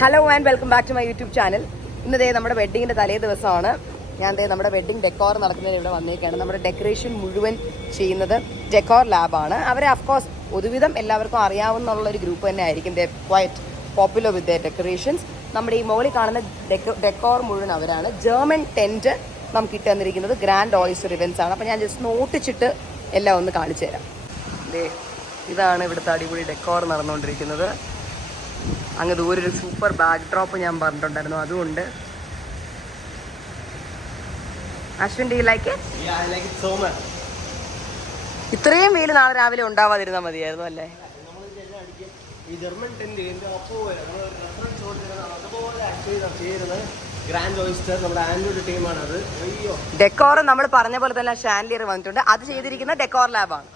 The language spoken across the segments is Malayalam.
Hello and welcome back to my YouTube channel. ഇന്നതേ നമ്മുടെ വെഡ്ഡിങ്ങിൻ്റെ തലേ ദിവസമാണ്. ഞാൻ നമ്മുടെ വെഡ്ഡിങ് ഡെക്കോർ നടക്കുന്നതിന് ഇവിടെ വന്നേക്കാണ്. നമ്മുടെ ഡെക്കറേഷൻ മുഴുവൻ ചെയ്യുന്നത് ഡെക്കോർ ലാബാണ്. അവരെ അഫ്കോഴ്സ് ഒരുവിധം എല്ലാവർക്കും അറിയാവുന്നുള്ളൊരു ഗ്രൂപ്പ് തന്നെ ആയിരിക്കും. They quite popular with the decorations. നമ്മുടെ ഈ മോളിൽ കാണുന്ന ഡെക്കോർ മുഴുവൻ അവരാണ്. ജർമ്മൻ ടെൻറ്റ് നമുക്ക് ഇട്ട് തന്നിരിക്കുന്നത് ഗ്രാൻഡ് ഓയിസ്റ്റർ ഇവൻറ്റ്സ് ആണ്. അപ്പോൾ ഞാൻ ജസ്റ്റ് നോട്ടിച്ചിട്ട് എല്ലാം ഒന്ന് കാണിച്ചു തരാം. ദേ ഇതാണ് ഇവിടുത്തെ അടിപൊളി ഡെക്കോർ നടന്നുകൊണ്ടിരിക്കുന്നത്. അങ്ങ് ദൂരെ ഒരു സൂപ്പർ ബാക്ക് ഡ്രോപ്പ് ഞാൻ പറഞ്ഞിട്ടുണ്ടായിരുന്നു, അതുകൊണ്ട്. Ashwin, do you like it? ഇത്രയും വെയിൽ നാളെ രാവിലെ ഉണ്ടാവാതിരുന്നാൽ മതിയായിരുന്നു അല്ലേ? ഡെക്കോർ നമ്മൾ പറഞ്ഞ പോലെ തന്നെ ഷാൻലിയർ വന്നിട്ടുണ്ട്. അത് ചെയ്തിരിക്കുന്ന ഡെക്കോർ ലാബാണ്.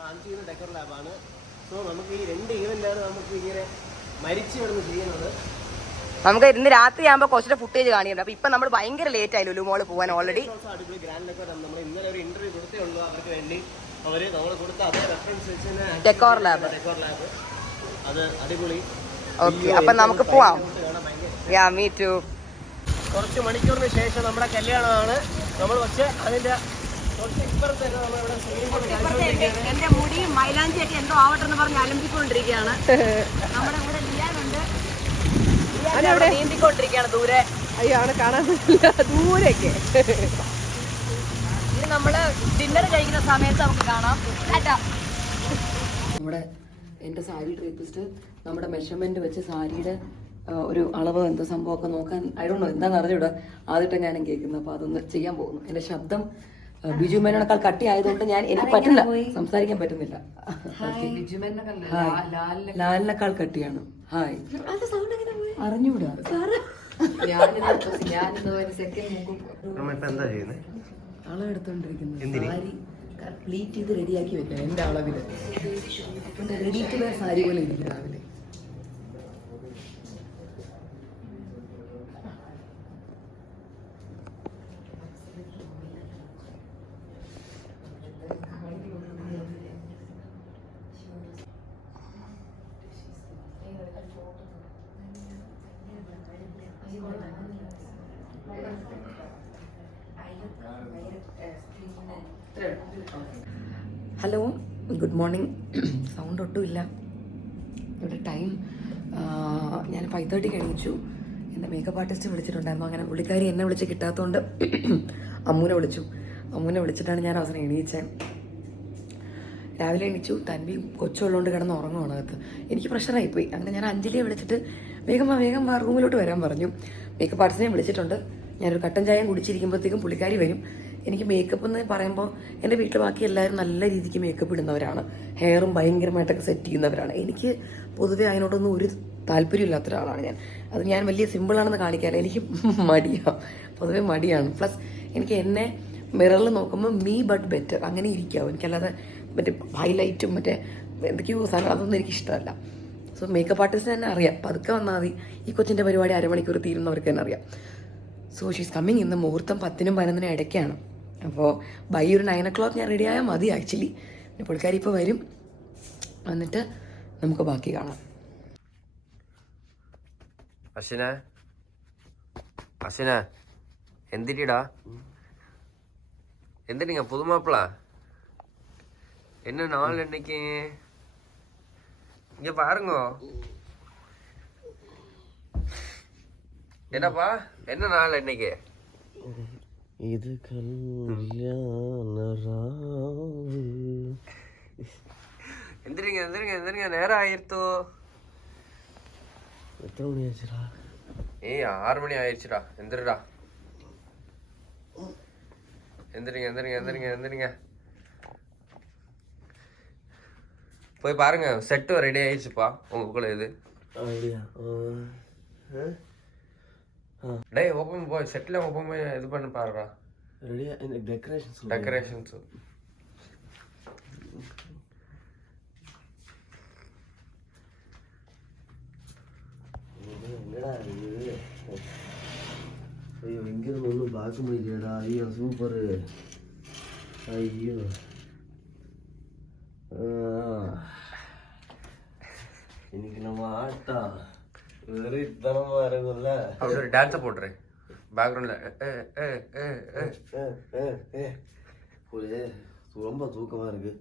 നമുക്ക് ഇന്ന് രാത്രി ആകുമ്പോൾ കുറച്ച് ഫുട്ടേജ് കാണിയുണ്ട്. അപ്പൊ ഇപ്പൊ നമ്മൾ ഭയങ്കര ലേറ്റ് ആയി ലുലു മോള് പോകാൻ ഓൾറെഡി. Decor lab. ഓക്കെ, അപ്പൊ നമുക്ക് പോവാം. യാ, മീ ടു. കുറച്ച് മണിക്കൂറിന് ശേഷം നമ്മുടെ കല്യാണമാണ്. നമ്മൾ പക്ഷേ അതിന്റെ എന്റെ മുടിയും മൈലാഞ്ചിയൊക്കെ എന്തോ ആവട്ടെ എന്ന് പറഞ്ഞ് അലമ്പിക്കൊണ്ടിരിക്കുകയാണ്. നമ്മുടെ കൂടെ ലിയാനുണ്ട്. നീന്തിക്കൊണ്ടിരിക്കുകയാണ് ദൂരെ. അയ്യോ, അവിടെ കാണാൻ പറ്റില്ല, ദൂരൊക്കെ. ഇത് നമ്മള് ഡിന്നർ കഴിക്കുന്ന സമയത്ത് നമുക്ക് കാണാം. നമ്മുടെ എന്റെ സാരി ഡ്രേപ്പിസ്റ്റ് നമ്മുടെ മെഷർമെന്റ് വെച്ച് സാരിയുടെ ഒരു അളവ് എന്താ സംഭവമൊക്കെ നോക്കാൻ ഐ ഡോണ്ട് നോ എന്താണെന്ന് അറിഞ്ഞൂടാ. ആദ്യമായിട്ട് ഞാനും കേൾക്കുന്നത്. അപ്പൊ അതൊന്ന് ചെയ്യാൻ പോകുന്നു. എന്റെ ശബ്ദം ബിജു മേനോനേക്കാൾ കട്ടി ആയതുകൊണ്ട് എനിക്ക് പറ്റില്ല, സംസാരിക്കാൻ പറ്റുന്നില്ല. ലാലിനേക്കാൾ കട്ടിയാണ്. ഹായ്, അറിഞ്ഞൂടാ. അളവെടുത്തോണ്ടിരിക്കുന്നത് സാരി പ്ലീറ്റ് ചെയ്ത് റെഡിയാക്കി വെക്കണം എന്റെ അളവില്. റെഡി ടു വെയർ സാരി പോലെ ഇരിക്കും രാവിലെ. Hello, good morning. സൗണ്ട് ഒട്ടുമില്ല. ഇവിടെ ടൈം ഞാൻ 5:30 എണീച്ചു. എൻ്റെ മേക്കപ്പ് ആർട്ടിസ്റ്റ് വിളിച്ചിട്ടുണ്ടായിരുന്നു. അങ്ങനെ പുള്ളിക്കാരി എന്നെ വിളിച്ച് കിട്ടാത്തതുകൊണ്ട് അമ്മൂനെ വിളിച്ചിട്ടാണ് ഞാൻ അവസരം എണീച്ചത്. രാവിലെ എണീച്ചു. തൻവി കൊച്ചുള്ളതുകൊണ്ട് കിടന്ന് ഉറങ്ങുവാണ് അകത്ത്. എനിക്ക് പ്രഷറായിപ്പോയി. അങ്ങനെ ഞാൻ അഞ്ജലിയെ വിളിച്ചിട്ട് വേഗം വാ റൂമിലോട്ട് വരാൻ പറഞ്ഞു. മേക്കപ്പ് ആർട്ടിസ്റ്റിനെ വിളിച്ചിട്ടുണ്ട്. ഞാനൊരു കട്ടൻ ചായം കുടിച്ചിരിക്കുമ്പോഴത്തേക്കും പുള്ളിക്കാരി വരും. എനിക്ക് മേക്കപ്പ് എന്ന് പറയുമ്പോൾ എൻ്റെ വീട്ടിൽ ബാക്കി എല്ലാവരും നല്ല രീതിക്ക് മേക്കപ്പ് ഇടുന്നവരാണ്. ഹെയറും ഭയങ്കരമായിട്ടൊക്കെ സെറ്റ് ചെയ്യുന്നവരാണ്. എനിക്ക് പൊതുവെ അതിനോടൊന്നും ഒരു താല്പര്യമില്ലാത്ത ഒരാളാണ് ഞാൻ. അത് ഞാൻ വലിയ സിമ്പിളാണെന്ന് കാണിക്കാറില്ല. എനിക്ക് പൊതുവെ മടിയാണ്. പ്ലസ് എനിക്ക് എന്നെ മിററിൽ നോക്കുമ്പോൾ മീ ബട്ട് ബെറ്റർ അങ്ങനെ ഇരിക്കാവും. എനിക്കല്ലാതെ മറ്റേ ഹൈലൈറ്റും മറ്റേ എന്തൊക്കെയോ സാധനം അതൊന്നും എനിക്കിഷ്ടമല്ല. സോ മേക്കപ്പ് ആർട്ടിസ്റ്റ് തന്നെ അറിയാം. പതുക്കെ വന്നാൽ മതി. ഈ കൊച്ചിൻ്റെ പരിപാടി അരമണിക്കൂർ തീരുന്നവർക്ക് തന്നെ അറിയാം. So she's coming. ഇന്ന് മുഹൂർത്തം 10-നും 11-നും ഇടയ്ക്കാണ്. അപ്പോൾ ബൈ ഒരു 9 o'clock ഞാൻ റെഡി ആയാൽ മതി ആക്ച്വലി. പുള്ളിക്കാരി ഇപ്പോൾ വരും. വന്നിട്ട് നമുക്ക് ബാക്കി കാണാം. അശ്വിന എന്തിരിടാ புது மாப்பிள என்ன நாள் இன்னைக்கு? இங்க பாருங்க. என்னப்பா, என்ன நாள் இன்னைக்கு? இது கல்யாண ராவு. எந்திரிங்க நேரம் ஆயிருத்தோ. எத்தனை மணி ஆச்சுடா? 6 மணி ஆயிடுச்சுடா. எந்திரிடா. எந்திரிங்க. போய் பாருங்க, செட்டு ரெடி ஆயிடுச்சுப்பா உங்களுக்குள்ள. இது டேய் ஓபன் போய் செட்ல ஓபன் போய் இது பண்ணி பாருடா. ரெடியா? இந்த டெக்கரேஷன்ஸ் என்னடா இது? ஐயோ, இங்கிருந்து ஒன்றும் பார்க்க முடியலடா. ஐயோ சூப்பரு. ஐயோ இன்னைக்கு நம்ம ஆட்டா அப்படி ஒரு டான்ஸை போட்டுறேன் பேக்ரவுண்ட்ல. ஒரு ரொம்ப தூக்கமா இருக்கு.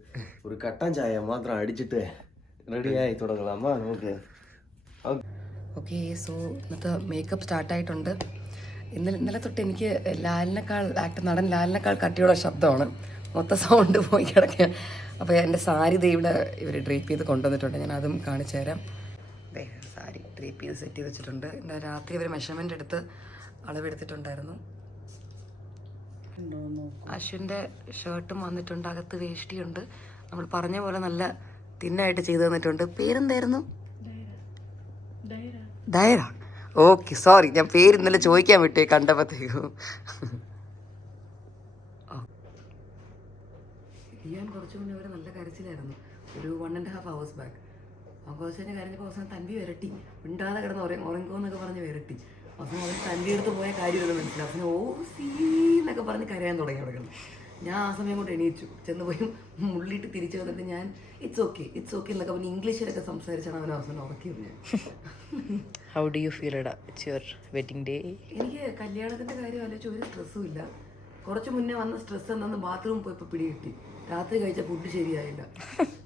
ஒரு கட்டாஞ்சாய மாத்திரம் அடிச்சுட்டு റെഡിയായി തുടങ്ങലാമാ നമുക്ക്. ഓക്കെ, സോ ഇന്നത്തെ മേക്കപ്പ് സ്റ്റാർട്ടായിട്ടുണ്ട്. ഇന്നലെ തൊട്ട് എനിക്ക് നടൻ ലാലിനേക്കാൾ കട്ടിയുള്ള ശബ്ദമാണ്. മൊത്തം സൗണ്ട് പോയി കിടക്കുക. അപ്പോൾ എൻ്റെ സാരി ഇവിടെ ഇവർ ഡ്രേപ്പ് ചെയ്ത് കൊണ്ടുവന്നിട്ടുണ്ട്. ഞാൻ അതും കാണിച്ചു തരാം. സാരി ഡ്രേപ്പ് ചെയ്ത് സെറ്റ് ചെയ്ത് വെച്ചിട്ടുണ്ട്. ഇന്ന് രാത്രി ഇവർ മെഷർമെൻ്റ് എടുത്ത് അളവെടുത്തിട്ടുണ്ടായിരുന്നു. അശ്വിൻ്റെ ഷർട്ടും വന്നിട്ടുണ്ട്, അകത്ത് വേഷ്ടിയുണ്ട്. നമ്മൾ പറഞ്ഞ പോലെ നല്ല തിന്നായിട്ട് ചെയ്തു തന്നിട്ടുണ്ട്. പേരെന്തായിരുന്നു? ഡയറ. ഓക്കെ, സോറി, ഞാൻ പേര് ഇന്നലെ ചോദിക്കാൻ വിട്ടേ കണ്ടപ്പോഴത്തേക്കും. ഞാൻ കുറച്ചു മുന്നേ വരെ നല്ല കരച്ചിലായിരുന്നു. ഒരു 1.5 hours ബാക്ക്. അവകാശത്തിൻ്റെ കരഞ്ഞപ്പോൾ അവസാനം തൻവി വരട്ടി. മിണ്ടാതെ കിടന്ന് ഉറങ്ങുമെന്നൊക്കെ പറഞ്ഞ് വരട്ടി. അവസാനം അവൻ തൻ്റെ അടുത്ത് പോയ കാര്യമൊന്നും മനസ്സിലാവും. അവസാനം ഓ സീ എന്നൊക്കെ പറഞ്ഞ് കരയാൻ തുടങ്ങി കിടക്കണം. ഞാൻ ആ സമയം കൊണ്ട് എണീച്ചു. ചെന്ന് പോയി മുള്ളിയിട്ട് തിരിച്ചു വന്നിട്ട് ഞാൻ ഇറ്റ്സ് ഓക്കെ എന്നൊക്കെ പറഞ്ഞ് ഇംഗ്ലീഷിലൊക്കെ സംസാരിച്ചാണ് അവൻ അവസാനം ഉറക്കിയത്. ഞാൻ how do you feel it's your wedding day? എനിക്ക് കല്യാണത്തിൻ്റെ കാര്യം ആലോചിച്ച് ഒരു സ്ട്രെസ്സും ഇല്ല. കുറച്ച് മുന്നേ വന്ന സ്ട്രെസ് എന്താണെന്ന് ബാത്റൂമിൽ പോയപ്പോൾ പിടികിട്ടി. രാത്രി കഴിച്ച ഫുഡ് ശരിയായില്ല.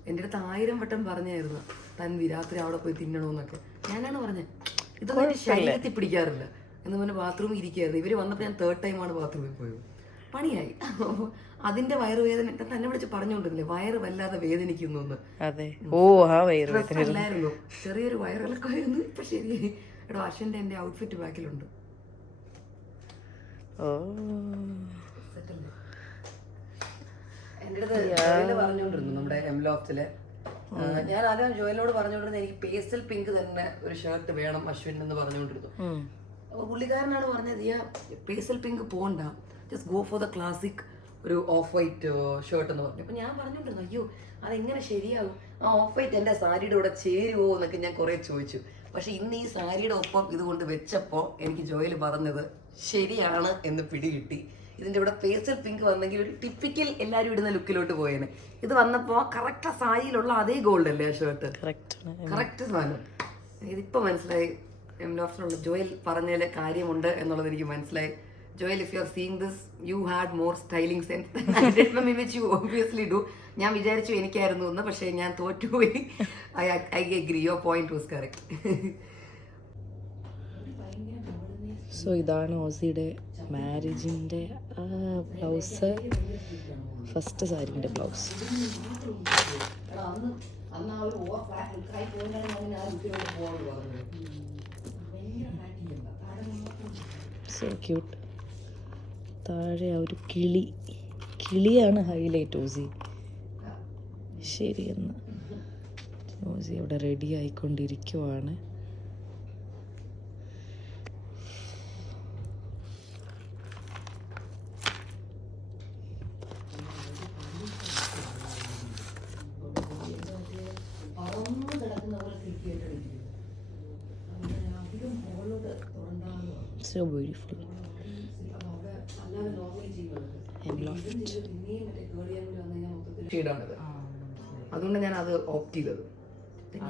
എൻ്റെ അടുത്ത് 1000 വട്ടം പറഞ്ഞായിരുന്നു തൻവി രാത്രി അവിടെ പോയി തിന്നണമെന്നൊക്കെ. ഞാനാണ് പറഞ്ഞത് ഇതൊന്നും ശരീരത്തിൽ പിടിക്കാറില്ല എന്ന് പറഞ്ഞ് ബാത്റൂമിൽ ഇരിക്കുകയായിരുന്നു. ഇവർ വന്നപ്പോൾ ഞാൻ 3rd ടൈമാണ് ബാത്റൂമിൽ പോയത്. പണിയായി. അപ്പോൾ അതിൻ്റെ വയറുവേദന തന്നെ വിളിച്ച് പറഞ്ഞുകൊണ്ടിരുന്നില്ലേ വയറ് വല്ലാതെ വേദനിക്കുന്നു എന്ന്. അല്ലായിരുന്നു, ചെറിയൊരു വയറിളക്കമായിരുന്നു. ഇപ്പൊ ശരിയായി. എടോ അശ്വിൻ്റെ എൻ്റെ ഔട്ട്ഫിറ്റ് ബാക്കിലുണ്ട്. എൻ്റെ അടുത്ത് ജോയല് പറഞ്ഞുകൊണ്ടിരുന്നു നമ്മുടെ എംലോഫ്റ്റില്. ഞാൻ ആദ്യം ജോയലിനോട് പറഞ്ഞുകൊണ്ടിരുന്നത് എനിക്ക് പേസ്റ്റൽ പിങ്ക് തന്നെ ഒരു ഷർട്ട് വേണം അശ്വിൻ എന്ന് പറഞ്ഞുകൊണ്ടിരുന്നു. അപ്പോൾ പുള്ളിക്കാരനാണ് പറഞ്ഞത് പേസ്റ്റൽ പിങ്ക് പോകണ്ട, just go for the classic ഒരു ഓഫ് വൈറ്റ് ഷർട്ട് എന്ന് പറഞ്ഞു. അപ്പോൾ ഞാൻ പറഞ്ഞുകൊണ്ടിരുന്നു അയ്യോ അതെങ്ങനെ ശരിയാകും, ആ ഓഫ് വൈറ്റ് എൻ്റെ സാരിയുടെ കൂടെ ചേരുവോ എന്നൊക്കെ ഞാൻ കുറേ ചോദിച്ചു. പക്ഷെ ഇന്ന് ഈ സാരിയുടെ ഒപ്പം ഇതുകൊണ്ട് വെച്ചപ്പോൾ എനിക്ക് ജോയൽ പറഞ്ഞത് ശരിയാണ് എന്ന് പിടികിട്ടി. ഇതിൻ്റെ ഇവിടെ പേസ്റ്റൽ പിങ്ക് വന്നെങ്കിൽ ഒരു ടിപ്പിക്കൽ എല്ലാവരും ഇടുന്ന ലുക്കിലോട്ട് പോയേനെ. ഇത് വന്നപ്പോൾ കറക്റ്റ് സാരിയിലുള്ള അതേ ഗോൾഡ് അല്ലേ ആ ഷർട്ട്, കറക്റ്റ് സാധനം. ഇതിപ്പോൾ മനസ്സിലായി എംലോഫ്റ്റിലുള്ള ജോയൽ പറഞ്ഞതിൽ കാര്യമുണ്ട് എന്നുള്ളത് എനിക്ക് മനസ്സിലായി. Joel, if you are seeing this, you had more styling sense than I did, which you obviously do. ഞാൻ വിചാരിച്ചു എനിക്കായിരുന്നു എന്ന്, പക്ഷേ ഞാൻ തോറ്റുപോയി. I agree, your point was correct. So ഇതാണ് ഓസിയുടെ മാരേജിൻ്റെ ബ്ലൗസ്, ഫസ്റ്റ് സാരിൻ്റെ ബ്ലൗസ്. So cute. താഴെ ആ ഒരു കിളിയാണ് ഹൈലൈറ്റ് ഓസി. ശരി എന്ന് ഓസി അവിടെ റെഡി ആയിക്കൊണ്ടിരിക്കുവാണ്. So beautiful. അതുകൊണ്ട് ഞാൻ അത് ഓപ്റ്റ് ചെയ്തത്.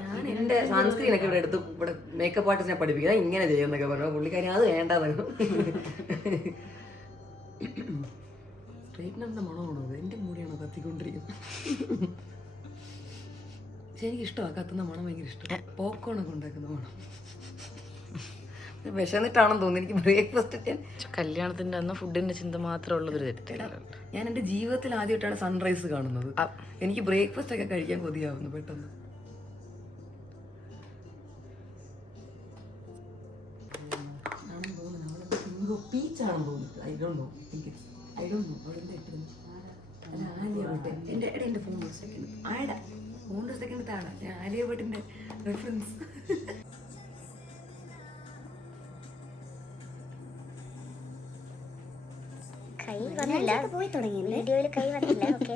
ഞാൻ എൻ്റെ സൺസ്ക്രീൻ ഒക്കെ ഇവിടെ എടുത്ത് ഇവിടെ മേക്കപ്പ് ആർട്ടിസ്റ്റിനെ പഠിപ്പിക്കുന്നത് ഇങ്ങനെ ചെയ്യുമെന്നൊക്കെ പറഞ്ഞു. പുള്ളിക്കാരി അത് വേണ്ടതെന്ന്. സ്ട്രൈറ്റ്നറിൻ്റെ മണമാണോ അത്? എൻ്റെ മൂടിയാണോ കത്തിക്കൊണ്ടിരിക്കുന്നത്? പക്ഷെ എനിക്കിഷ്ടമാണ് കത്തുന്ന മണം, ഭയങ്കര ഇഷ്ടം. പോപ്കോണൊക്കെ ഉണ്ടാക്കുന്ന മണം. വിശന്നിട്ടാണെന്ന് തോന്നുന്നു. എനിക്ക് ബ്രേക്ക്ഫാസ്റ്റ് കല്യാണത്തിൻ്റെ അന്ന് ഫുഡിൻ്റെ ചിന്ത മാത്രമുള്ളതൊരു തെറ്റാണ്. ഞാൻ എൻ്റെ ജീവിതത്തിൽ ആദ്യമായിട്ടാണ് സൺറൈസ് കാണുന്നത്. എനിക്ക് ബ്രേക്ക്ഫാസ്റ്റ് ഒക്കെ കഴിക്കാൻ കൊതിയാവുന്നു പെട്ടെന്ന്. പീച്ചാണെന്ന് തോന്നുന്നു. I don't know. എൻ്റെ ഫോൺ സെക്കൻഡ് ആടാ, ഫോൺ സെക്കൻഡ് താടാ. ഞാൻ ആലിയ ഭട്ടിൻ്റെ റെഫറൻസ്. കൈ വന്നില്ല, പോയി തുടങ്ങി. വീഡിയോയിൽ കൈ വന്നില്ല. ഓക്കെ,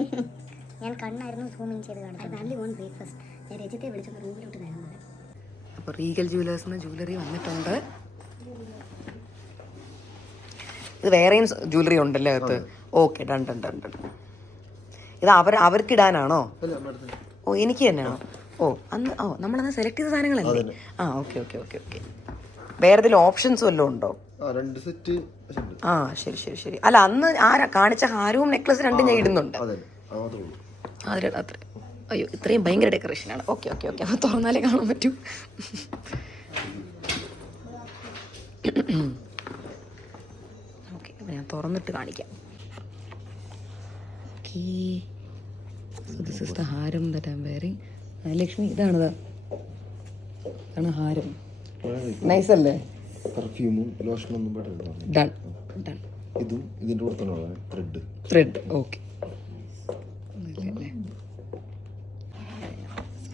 ഞാൻ കണ്ണായിരുന്നു സൂമിങ് ചെയ്ത് കാണിച്ചത്. Family on breakfast. ഞാൻ രജിത്തെ വിളിച്ചൊന്ന് റൂമിലോട്ട് വരാൻ പറഞ്ഞു. അപ്പോൾ റീഗൽ ജുവലേഴ്സിന് ജ്വല്ലറി വന്നിട്ടുണ്ട്. ഇത് വേറെയും ജ്വല്ലറി ഉണ്ടല്ലേ അകത്ത്? Okay, done. ഇത് അവർക്കിടാനാണോ? ഓ എനിക്ക് തന്നെയാണോ? ഓ നമ്മളന്ന് സെലക്ട് ചെയ്ത സാധനങ്ങളല്ലേ? ആ ഓക്കെ. വേറെ ഏതെങ്കിലും ഓപ്ഷൻസ് വല്ലതും ഉണ്ടോ? 2 സെറ്റ്. ആ ശരി ശരി ശരി. അല്ല അന്ന് ആരാ കാണിച്ച ഹാരവും നെക്ലസ് രണ്ടും ഞാൻ ഇടുന്നുണ്ട്. അതിൽ അത്ര അയ്യോ ഇത്രയും ഭയങ്കര ഡെക്കറേഷനാണ്. Okay okay okay. അത് തുറന്നാലേ കാണാൻ പറ്റൂ. ഓക്കെ അപ്പം ഞാൻ തുറന്നിട്ട് കാണിക്കാം. Okay this is the haaram that I am wearing. Lakshmi ഇതാണ് ഹാരം. നൈസ് അല്ലേ? പെർഫ്യൂമും ലോഷനൊന്നും ഡൺ ഡൺ. ഇതും ഇതിന്റെ കൂടെ തന്നെ thread. Okay.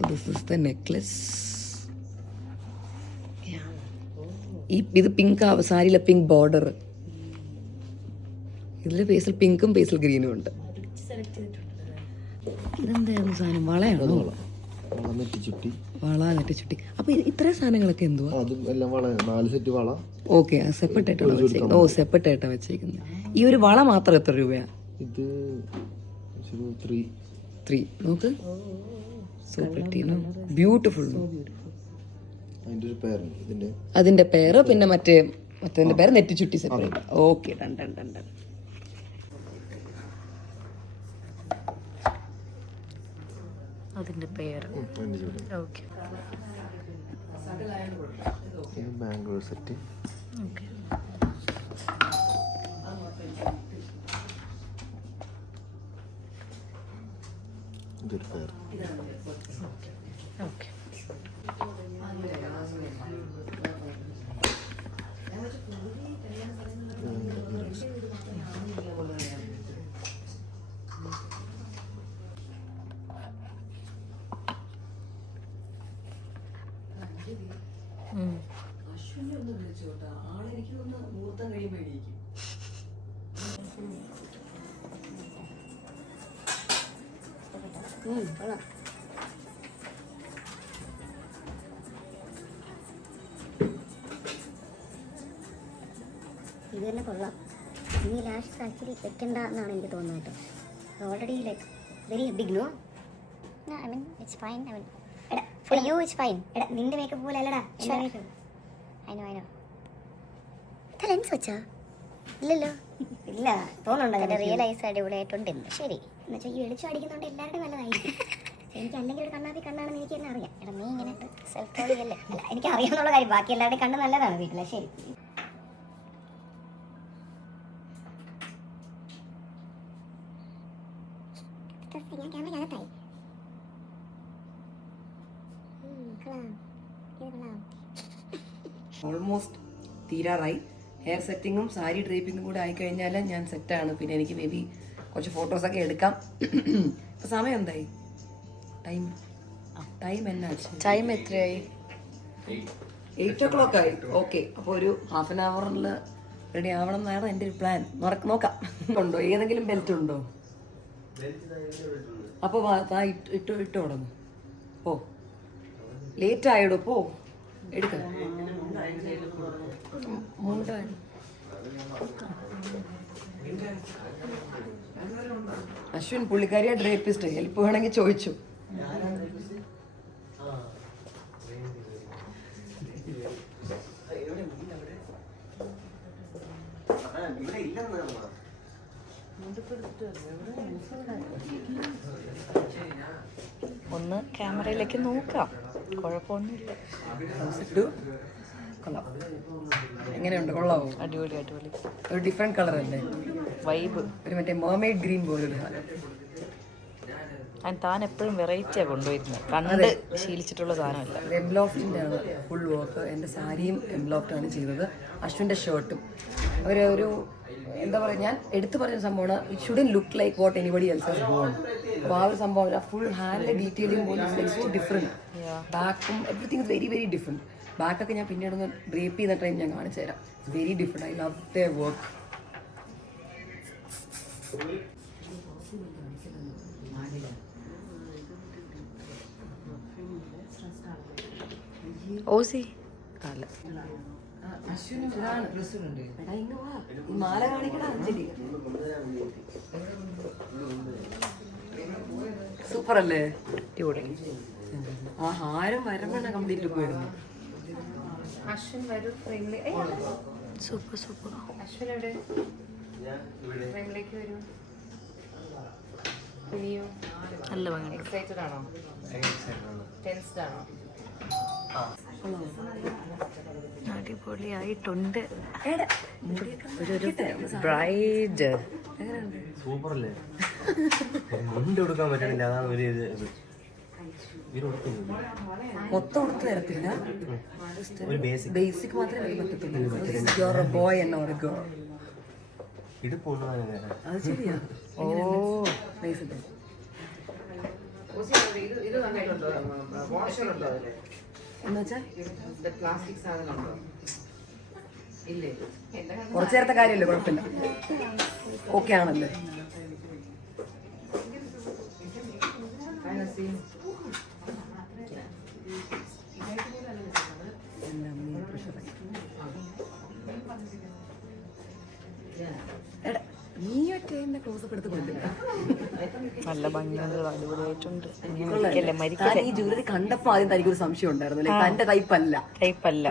So this is the necklace. ഇത് പിങ്ക് സാരിയിലെ പിങ്ക് ബോർഡർ. ഇതിൽ പേസൽ പിങ്കും പേസൽ ഗ്രീനും ഉണ്ട്. ഇതെന്തായിരുന്നു സാധനം? വളയാണോ? വള നെറ്റിച്ചുട്ടി. അപ്പൊ ഇത്രയും സാധനങ്ങളൊക്കെ എന്തുവാ? 4 സെറ്റ് വള. ഓക്കെ സെപ്പറേറ്റ് ആയിട്ടാണ് വെച്ചേക്കുന്നത്. ഓ സെപ്പറേറ്റ് ആയിട്ടാണ് വെച്ചേക്കുന്നത്. ഈ ഒരു വള മാത്രം എത്ര രൂപയാ? ഇത് 3. നോക്ക്. So pretty no. ബ്യൂട്ടിഫുൾ. അതിന്റെ പേര് പിന്നെ മറ്റേതിന്റെ പേര് നെറ്റിച്ചുട്ടി separate. Okay done done done done. അതിന്റെ പേര് okay. Bangalore set. Okay. Okay. ഇത് തന്നെ കൊള്ളാം. ഇനി ലാഷസ് ആക്ച്വലി വെക്കണ്ട എന്നാണ് എനിക്ക് തോന്നുന്നത് കേട്ടോ. Already like very big. No I mean it's fine. I mean എടാ ഫോർ യു ഇറ്റ്സ് ഫൈൻ. എടാ നിന്റെ മേക്കപ്പ് പോലെ അല്ലടാ എൻ്റെ മേക്കപ്പ്. ഐ നോ ലെൻസ് വെച്ചാ ഇല്ലല്ലോ. ഇല്ല തോന്നുന്നുണ്ടോ? എൻ്റെ റിയൽ ഐസ് അടിപൊളിയായിട്ടുണ്ട്. ശരി എന്നുവെച്ചാൽ ഈ വെളിച്ചം അടിക്കുന്നുണ്ട് എല്ലാവരുടെയും നല്ലതായിരിക്കും. എനിക്ക് അല്ലെങ്കിൽ ഒരു കണ്ണാപ്പി കണ്ണാണെന്ന് എനിക്ക് തന്നെ അറിയാം. എടാ നീ ഇങ്ങനെ സെൽഫ് ട്രോൾ ചെയ്യല്ലേ? അല്ല എനിക്ക് അറിയാമെന്നുള്ള കാര്യം. ബാക്കി എല്ലാവരുടെയും കണ്ണ് നല്ലതാണ് വീട്ടിലെ. ശരി ഞാൻ ക്യാമറയ്ക്കകത്തായി. ഓൾമോസ്റ്റ് തീരാറായി. ഹെയർ സെറ്റിങ്ങും സാരി ഡ്രേപ്പിങ്ങും കൂടെ ആയിക്കഴിഞ്ഞാൽ ഞാൻ സെറ്റാണ്. പിന്നെ എനിക്ക് മേ ബി കുറച്ച് ഫോട്ടോസൊക്കെ എടുക്കാം. ഇപ്പം സമയം എന്തായി? ടൈം എന്നാ? ടൈം എത്രയായി? 8 o'clock ആയി. ഓക്കെ. അപ്പോൾ ഒരു ഹാഫ് ആൻ അവറിൽ റെഡി ആവണം എന്നാണ് എൻ്റെ ഒരു പ്ലാൻ. നോക്കാം ഉണ്ടോ ഏതെങ്കിലും ബെൽറ്റ് ഉണ്ടോ? അപ്പോൾ ഇട്ട് തുടങ്ങും. ഓ ലേറ്റ് ആയിടോ. പോ എടുക്കാം. അശ്വിൻ പുള്ളിക്കാരിയാ ഡ്രേപ്പിസ്റ്റ്. ഹെൽപ്പ് വേണമെങ്കിൽ ചോദിച്ചു. ഒന്ന് ക്യാമറയിലേക്ക് നോക്കാം. കുഴപ്പമൊന്നുമില്ല. കൊള്ളാം. എങ്ങനെയുണ്ട്? കൊള്ളാവോ? അടിപൊളി അടിപൊളി. ഒരു ഡിഫറെന്റ് കളർ അല്ലേ? വൈബ്. ഒരു മറ്റേ മെർമെയ്ഡ് ഗ്രീൻ പോലൊരു സാധനം. താൻ എപ്പോഴും വെറൈറ്റിയാണ് കൊണ്ടുവരുന്നത്. കണ്ട് ശീലിച്ചിട്ടുള്ള സാധനമല്ല. എംലോഫ്റ്റിൻ്റെ ആണ് ഫുൾ വർക്ക്. എൻ്റെ സാരിയും എംലോഫ്റ്റാണ് ചെയ്തത്. അശ്വിൻ്റെ ഷർട്ടും ഒരു എന്താ പറയുക, ഞാൻ എടുത്തു പറഞ്ഞ സംഭവമാണ്. It shouldn't look like what anybody else has worn. അപ്പോൾ ആ ഒരു സംഭവം ഫുൾ ഹാൻഡ് ഡീറ്റെയിലിംഗ് പോലും സോ ഡിഫറെൻറ്റ്. ബാക്കും everything is very very different. ബാക്കൊക്കെ ഞാൻ പിന്നീട് ഒന്ന് ഡ്രേപ്പ് ചെയ്യുന്ന ടൈം ഞാൻ കാണിച്ചു തരാം. Very different. I love the work. ഓസി അല്ല മാല കാണിക്കണം. സൂപ്പർ അല്ലേ? അടിപൊളി. ആ ഹാരം വരമ്പോ കംപ്ലീറ്റ് ലുക്ക് വരുന്നു. അശ്വിൻ വരൂ ഫ്രെയിമിലേക്ക്. Super super. അശ്വിൻ എവിടെ? ഫ്രെയിമിലേക്ക് വരൂ. ഇനിയോ നല്ല ഭംഗി. എക്സൈറ്റഡ് ആണോ? ടെൻസ്ഡ് ആണോ? അടിപൊളിയായിട്ടുണ്ട്. ബ്രൈഡ് സൂപ്പർ അല്ലേ? മുണ്ട് കൊടുക്കാൻ പറ്റണില്ല, അതാണ് ഒരു മൊത്തം കൊടുത്ത് തരത്തില്ല, ഒരു ബേസിക് ബേസിക് മാത്രമേ പറ്റത്തുള്ളൂ. ബോയ് എന്നോ ഗേൾ. ഇത് പൊണ്ണാണ്. അത് ശരിയാ. ഓ ബേസിക് ഇത് വന്നിട്ടുണ്ടോ? വാഷർ ഉണ്ടോ അതില്? എന്നുവെച്ചാ പ്ലാസ്റ്റിക് സാധനം ഉണ്ടോ? ഇല്ലേ? കുറച്ചു നേരത്തെ കാര്യമല്ലേ, കുഴപ്പമില്ല. ഓക്കെ ആണല്ലേ? നീ ഒറ്റ എന്നെ ക്ലോസപ്പ് എടുത്ത് കൊടുത്തില്ല. നല്ല ഭംഗിയുണ്ട്, അടിപൊളിയായിട്ടുണ്ട്. ഈ ജ്വല്ലറി കണ്ടപ്പോ ആദ്യം തനിക്കൊരു സംശയം ഉണ്ടായിരുന്നു, തന്റെ ടൈപ്പ് അല്ല. ടൈപ്പല്ല.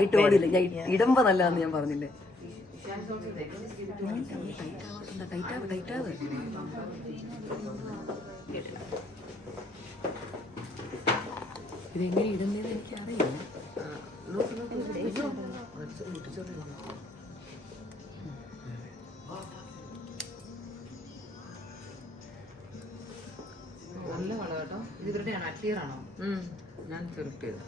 ഐ ടോളില്ല, ഞാൻ ഇടുമ്പോ നല്ലതാന്ന് ഞാൻ പറഞ്ഞില്ലേ. ഇതെങ്ങനെ ഇടുന്നതെന്ന് എനിക്കറിയില്ല. നല്ല വള കേട്ടോ. ഇത് ഇവരുടെയാണോ? അറ്റ്ലിയർ ആണോ? ഞാൻ സെലക്ട് ചെയ്ത.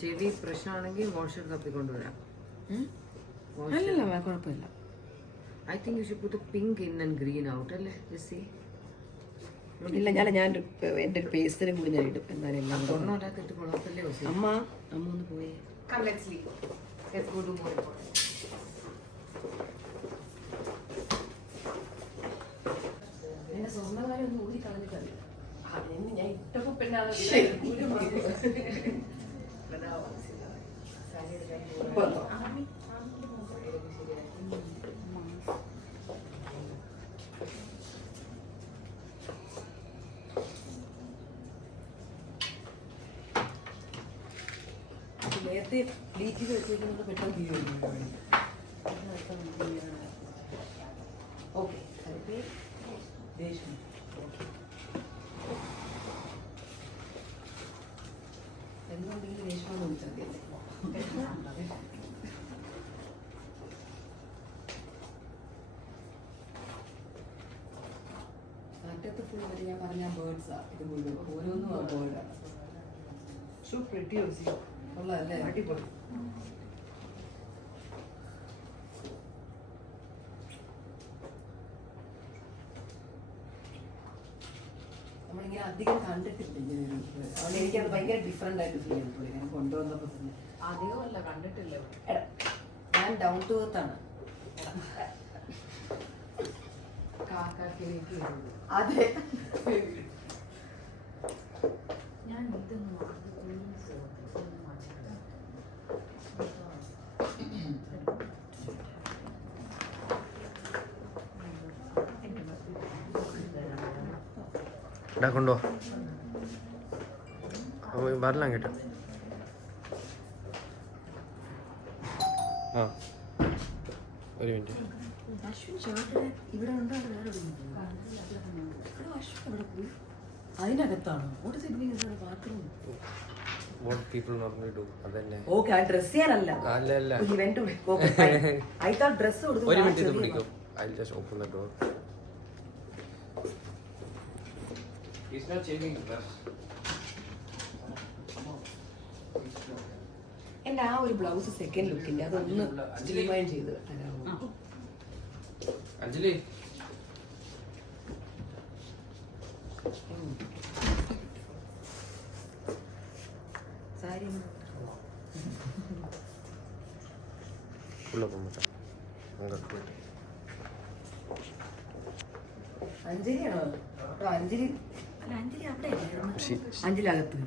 ചെവി പ്രശ്നമാണെങ്കിൽ വാഷർ തപ്പി കൊണ്ടുവരാം. അല്ലല്ല, കുഴപ്പമില്ല. I think you should put the pink in and green out, അല്ലേ? Just see. ഇല്ല, ഞാൻ എൻ്റെ ഒരു പേസ്റ്റിനും കൂടി ഞാൻ ഇടും. എന്തായാലും എല്ലാം തൊണ്ണൂറാത്തിട്ട് കൊള്ളാത്തല്ലേ? അമ്മ ഒന്ന് പോയേ. Come, let's leave. Let's go do more important. എന്റെ സ്വന്തകാലം ഒന്ന് ഊരി കളഞ്ഞിട്ടല്ല, ഞാൻ ഇട്ടപ്പോ പിന്നെ നേരത്തെ ലീക്ക് ചെയ്ത് വെച്ചേക്കുന്നത് പെട്ടെന്ന് തീരുമാനം. ഓക്കെ, ദേഷ്യം എന്തുകൊണ്ടെങ്കിലും ദേഷ്യമാണെന്ന് വിളിച്ചാൽ മതിയല്ലേ. അറ്റത്ത് ഫുൾ വരെ ഞാൻ പറഞ്ഞ ബേർഡ്സാ. ഇത് മുഴുവൻ ഓരോന്നും ആ ബേർഡാണ്. ഉള്ളതല്ലേ? അടിപൊളി. നമ്മളിങ്ങനെ അധികം കണ്ടിട്ടില്ല ഇങ്ങനെ. അതുകൊണ്ട് എനിക്കത് ഭയങ്കര ഡിഫറെന്റ് ആയിട്ട് ഫീൽ ചെയ്തിട്ടുള്ളൂ ഞാൻ കൊണ്ടുവന്നപ്പോ തന്നെ. അധികമല്ല, കണ്ടിട്ടില്ല. ഞാൻ ഡൗൺ ടു എർത്ത് ആണ്. അതെ, ഞാൻ ഇടാ കൊണ്ടുപോ. വരലാം കേട്ടോ. ആ, ഒരു മിനിറ്റ്. അശ്വിൻ ഷർട്ട് ഇവിടെ ഉണ്ടോ? വേറെ അശ്വിൻ അവിടെ പോയി അതിനകത്താണോ? What people normally do. അതല്ലേ. ഓക്കെ, ആ ഡ്രസ് ചെയ്യാനല്ല. അല്ല അല്ല. I thought dress കൊടുക്കും. ഒരു മിനിറ്റ് ഇത് പിടിക്കും. I'll just open the door. He's not changing the dress. എന്റെ ആ ഒരു ബ്ലൗസ് സെക്കൻഡ് ലുക്കിന്റെ അതൊന്ന് ഡിമൈൻ ചെയ്ത് തരാമോ? അഞ്ജലി, സാരി ഉള്ള പോകട്ടെ. അഞ്ജലിയാണോ? അഞ്ജലി അഞ്ജലി അവിടെ അഞ്ജലി അകത്ത്.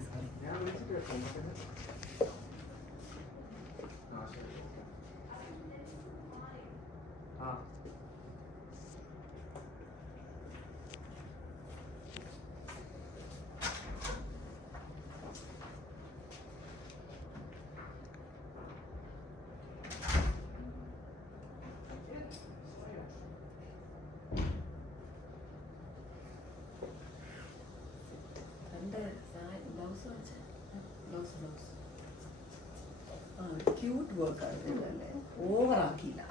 ക്യൂട്ട് വർക്ക് ആയിരുന്നല്ലേ, ഓവർ ആക്കിയില്ല.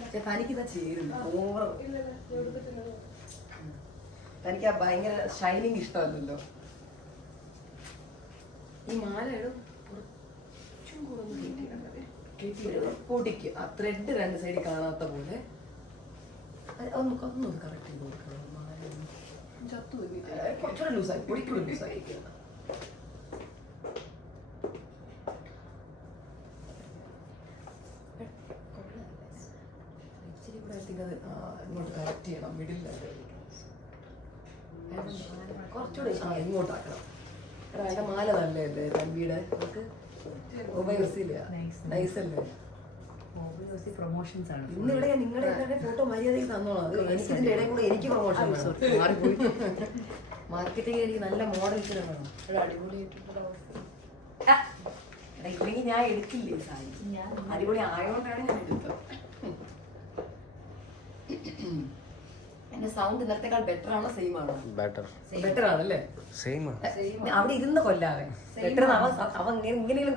പക്ഷെ തനിക്കിതാ ചേരുന്നു. ഓവർ തനിക്ക് ആ ഭയങ്കര ഷൈനിങ് ഇഷ്ടമല്ലല്ലോ. ഈ മാലയുടെ കുറച്ചും കൂടെ ഒന്ന് കെട്ടിയിടണം. പൊടിക്ക് ആ ത്രെഡ് രണ്ട് സൈഡിൽ കാണാത്ത പോലെ ഒന്നും കറക്റ്റ് ചെയ്ത് കൊടുക്കണം. കുറച്ചുകൂടെ ലൂസായി, പൊടിക്കൂടെ ലൂസായി. ഇച്ചിരി കൂടെ ഇങ്ങോട്ട് കറക്റ്റ് ചെയ്യണം. മിഡിലായിട്ട് കുറച്ചുകൂടെ ഇങ്ങോട്ടാക്കണം. അതിന്റെ മാല നല്ലതല്ലേ തമ്പിയുടെ? നമുക്ക് ഉപയോഗിച്ചില്ല, നൈസല്ലേ? പ്രൊമോഷൻസ് ആണ്. ഇന്നിവിടെ നിങ്ങളുടെ ഫോട്ടോ മര്യാദയ്ക്ക് തന്നോളാം. അത് എനിക്ക് ഇതിന്റെ ഇടയിൽ കൂടെ എനിക്ക് പ്രൊമോഷൻ മാറിപ്പോയി. മാർക്കറ്റിംഗ് എനിക്ക് നല്ല മോഡൽസ് വേണം. ഇല്ലെങ്കിൽ ഞാൻ എടുക്കില്ലേ സാരി. അടിപൊളി ആയോണ്ടാണ് ഞാൻ എടുത്തത്. എന്റെ സൗണ്ട് ഇന്നത്തേക്കാൾ ബെറ്റർ ആണോ സെയിം ആണോ? ബെറ്റർ ആണല്ലേ? അവിടെ ഇരുന്ന് കൊല്ലാവേ ബെറ്റർ. അവൻ ഇങ്ങനെയും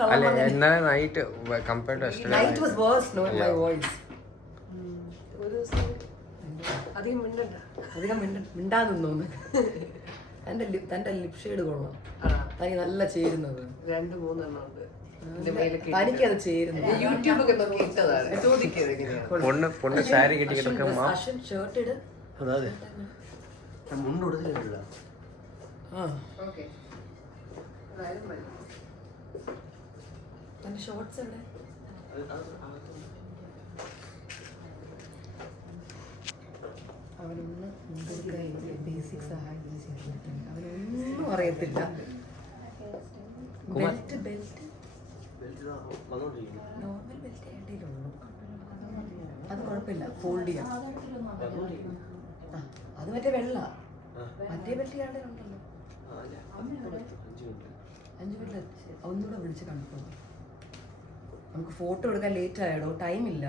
അധികം മിണ്ടാന്ന്. തന്റെ ലിപ് ഷെയ്ഡ് കൊള്ളാം. തനി നല്ല ചേരുന്നത്. 2-3 എണ്ണം ഉണ്ട്. തനിക്കത് ചേരുന്നു. യൂട്യൂബൊക്കെ നോക്കി ഇട്ടതാണ്. ചോദിക്കത് ഷർട്ട് ഇട്. തന്റെ ഷോർട്സ് എവിടെ? അവനൊന്ന് ബേസിക് സഹായം ചെയ്തിട്ടുണ്ട്. അവനൊന്നും അറിയത്തില്ല. ബെൽറ്റ് നോർമൽ ബെൽറ്റ് ഏണ്ടിലുള്ളൂ. അത് കുഴപ്പമില്ല, ഫോൾഡ് ചെയ്യാം. അത് മറ്റേ വെള്ള മറ്റേ ബെൽറ്റ് ഏണ്ടിലുണ്ടല്ലോ. 5 മിനിറ്റ് ഒന്നുകൂടെ വിളിച്ച് കൺഫേം. നമുക്ക് ഫോട്ടോ എടുക്കാൻ ലേറ്റ് ആയടോ, ടൈമില്ല.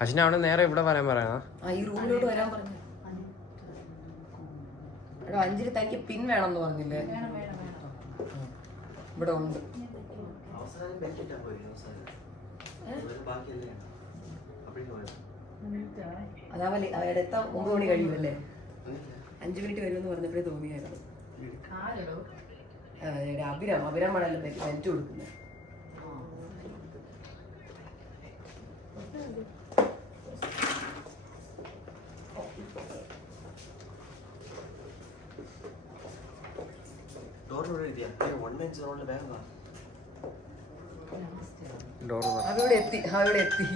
അച്ഛനെ അവിടെ നേരെ ഇവിടെ വരാൻ പറയാ. ഈ റൂമിലോട്ട് വരാൻ പറഞ്ഞു. എടോ അഞ്ജലി തനിക്ക് പിൻ വേണമെന്ന് പറഞ്ഞില്ലേ? ഇവിടെ ഉണ്ട്. അതാവല്ലേ അവിടെ എത്താൻ 9 മണി കഴിയുമല്ലേ? 5 മിനിറ്റ് വരുമെന്ന് പറഞ്ഞപ്പോഴേ തോന്നിയായിരുന്നു. അഭിരാമാണല്ലോ ബെൽറ്റ് കൊടുക്കുന്നത്. അവിടെ എത്തി.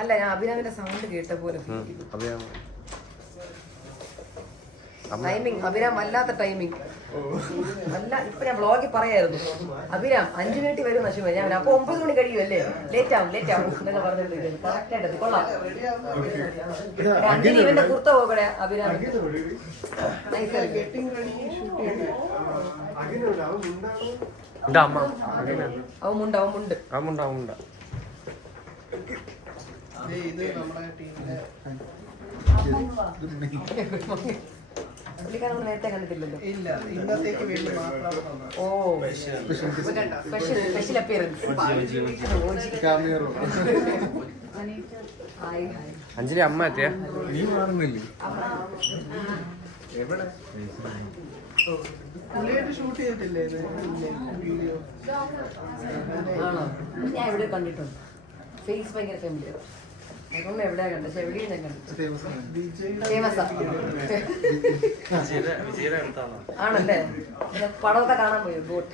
അല്ല, ഞാൻ അഭിരാമിന്റെ സൗണ്ട് കേട്ട പോലെ ടൈമിങ്. അഭിരാം വല്ലാത്ത ടൈമിങ് അല്ല. ഇപ്പൊ ഞാൻ വ്ളോഗിൽ പറയായിരുന്നു, അഭിരാം 5 മിനിറ്റ് വരും നശിമ. ഞാൻ അപ്പൊ 9 മണി കഴിയുമല്ലേ? ലേറ്റ് ആവും എന്നൊക്കെ പറഞ്ഞിട്ട് കറക്റ്റ് ആയിട്ട് കൊള്ളാം. അഞ്ജലി ഇവന്റെ കുർത്ത പോകടെ അഭിരാം. അവമുണ്ട്. നേരത്തെ കണ്ടിട്ടില്ലല്ലോ. ഇല്ല, ഇന്നത്തേക്ക് വേണ്ടി മാത്രം. ഓ, സ്പെഷ്യൽ അപ്പിയറൻസ്. അഞ്ജലി അമ്മ എത്തിയ നീ മാറുന്നില്ലേ? ഷൂട്ട് ചെയ്തിട്ടില്ലേ വീഡിയോ? ആണോ? ഞാൻ എവിടെ കണ്ടിട്ടുണ്ട്. ഫേസ് ഭയങ്കര ഫെമിലിയർ. അതൊന്നും എവിടെയാ കണ്ടത്? പക്ഷെ എവിടെയും ഞാൻ കണ്ടു. ഫേമസാ ആണല്ലേ? പടമൊക്കെ കാണാൻ പോയോ? ബോട്ട്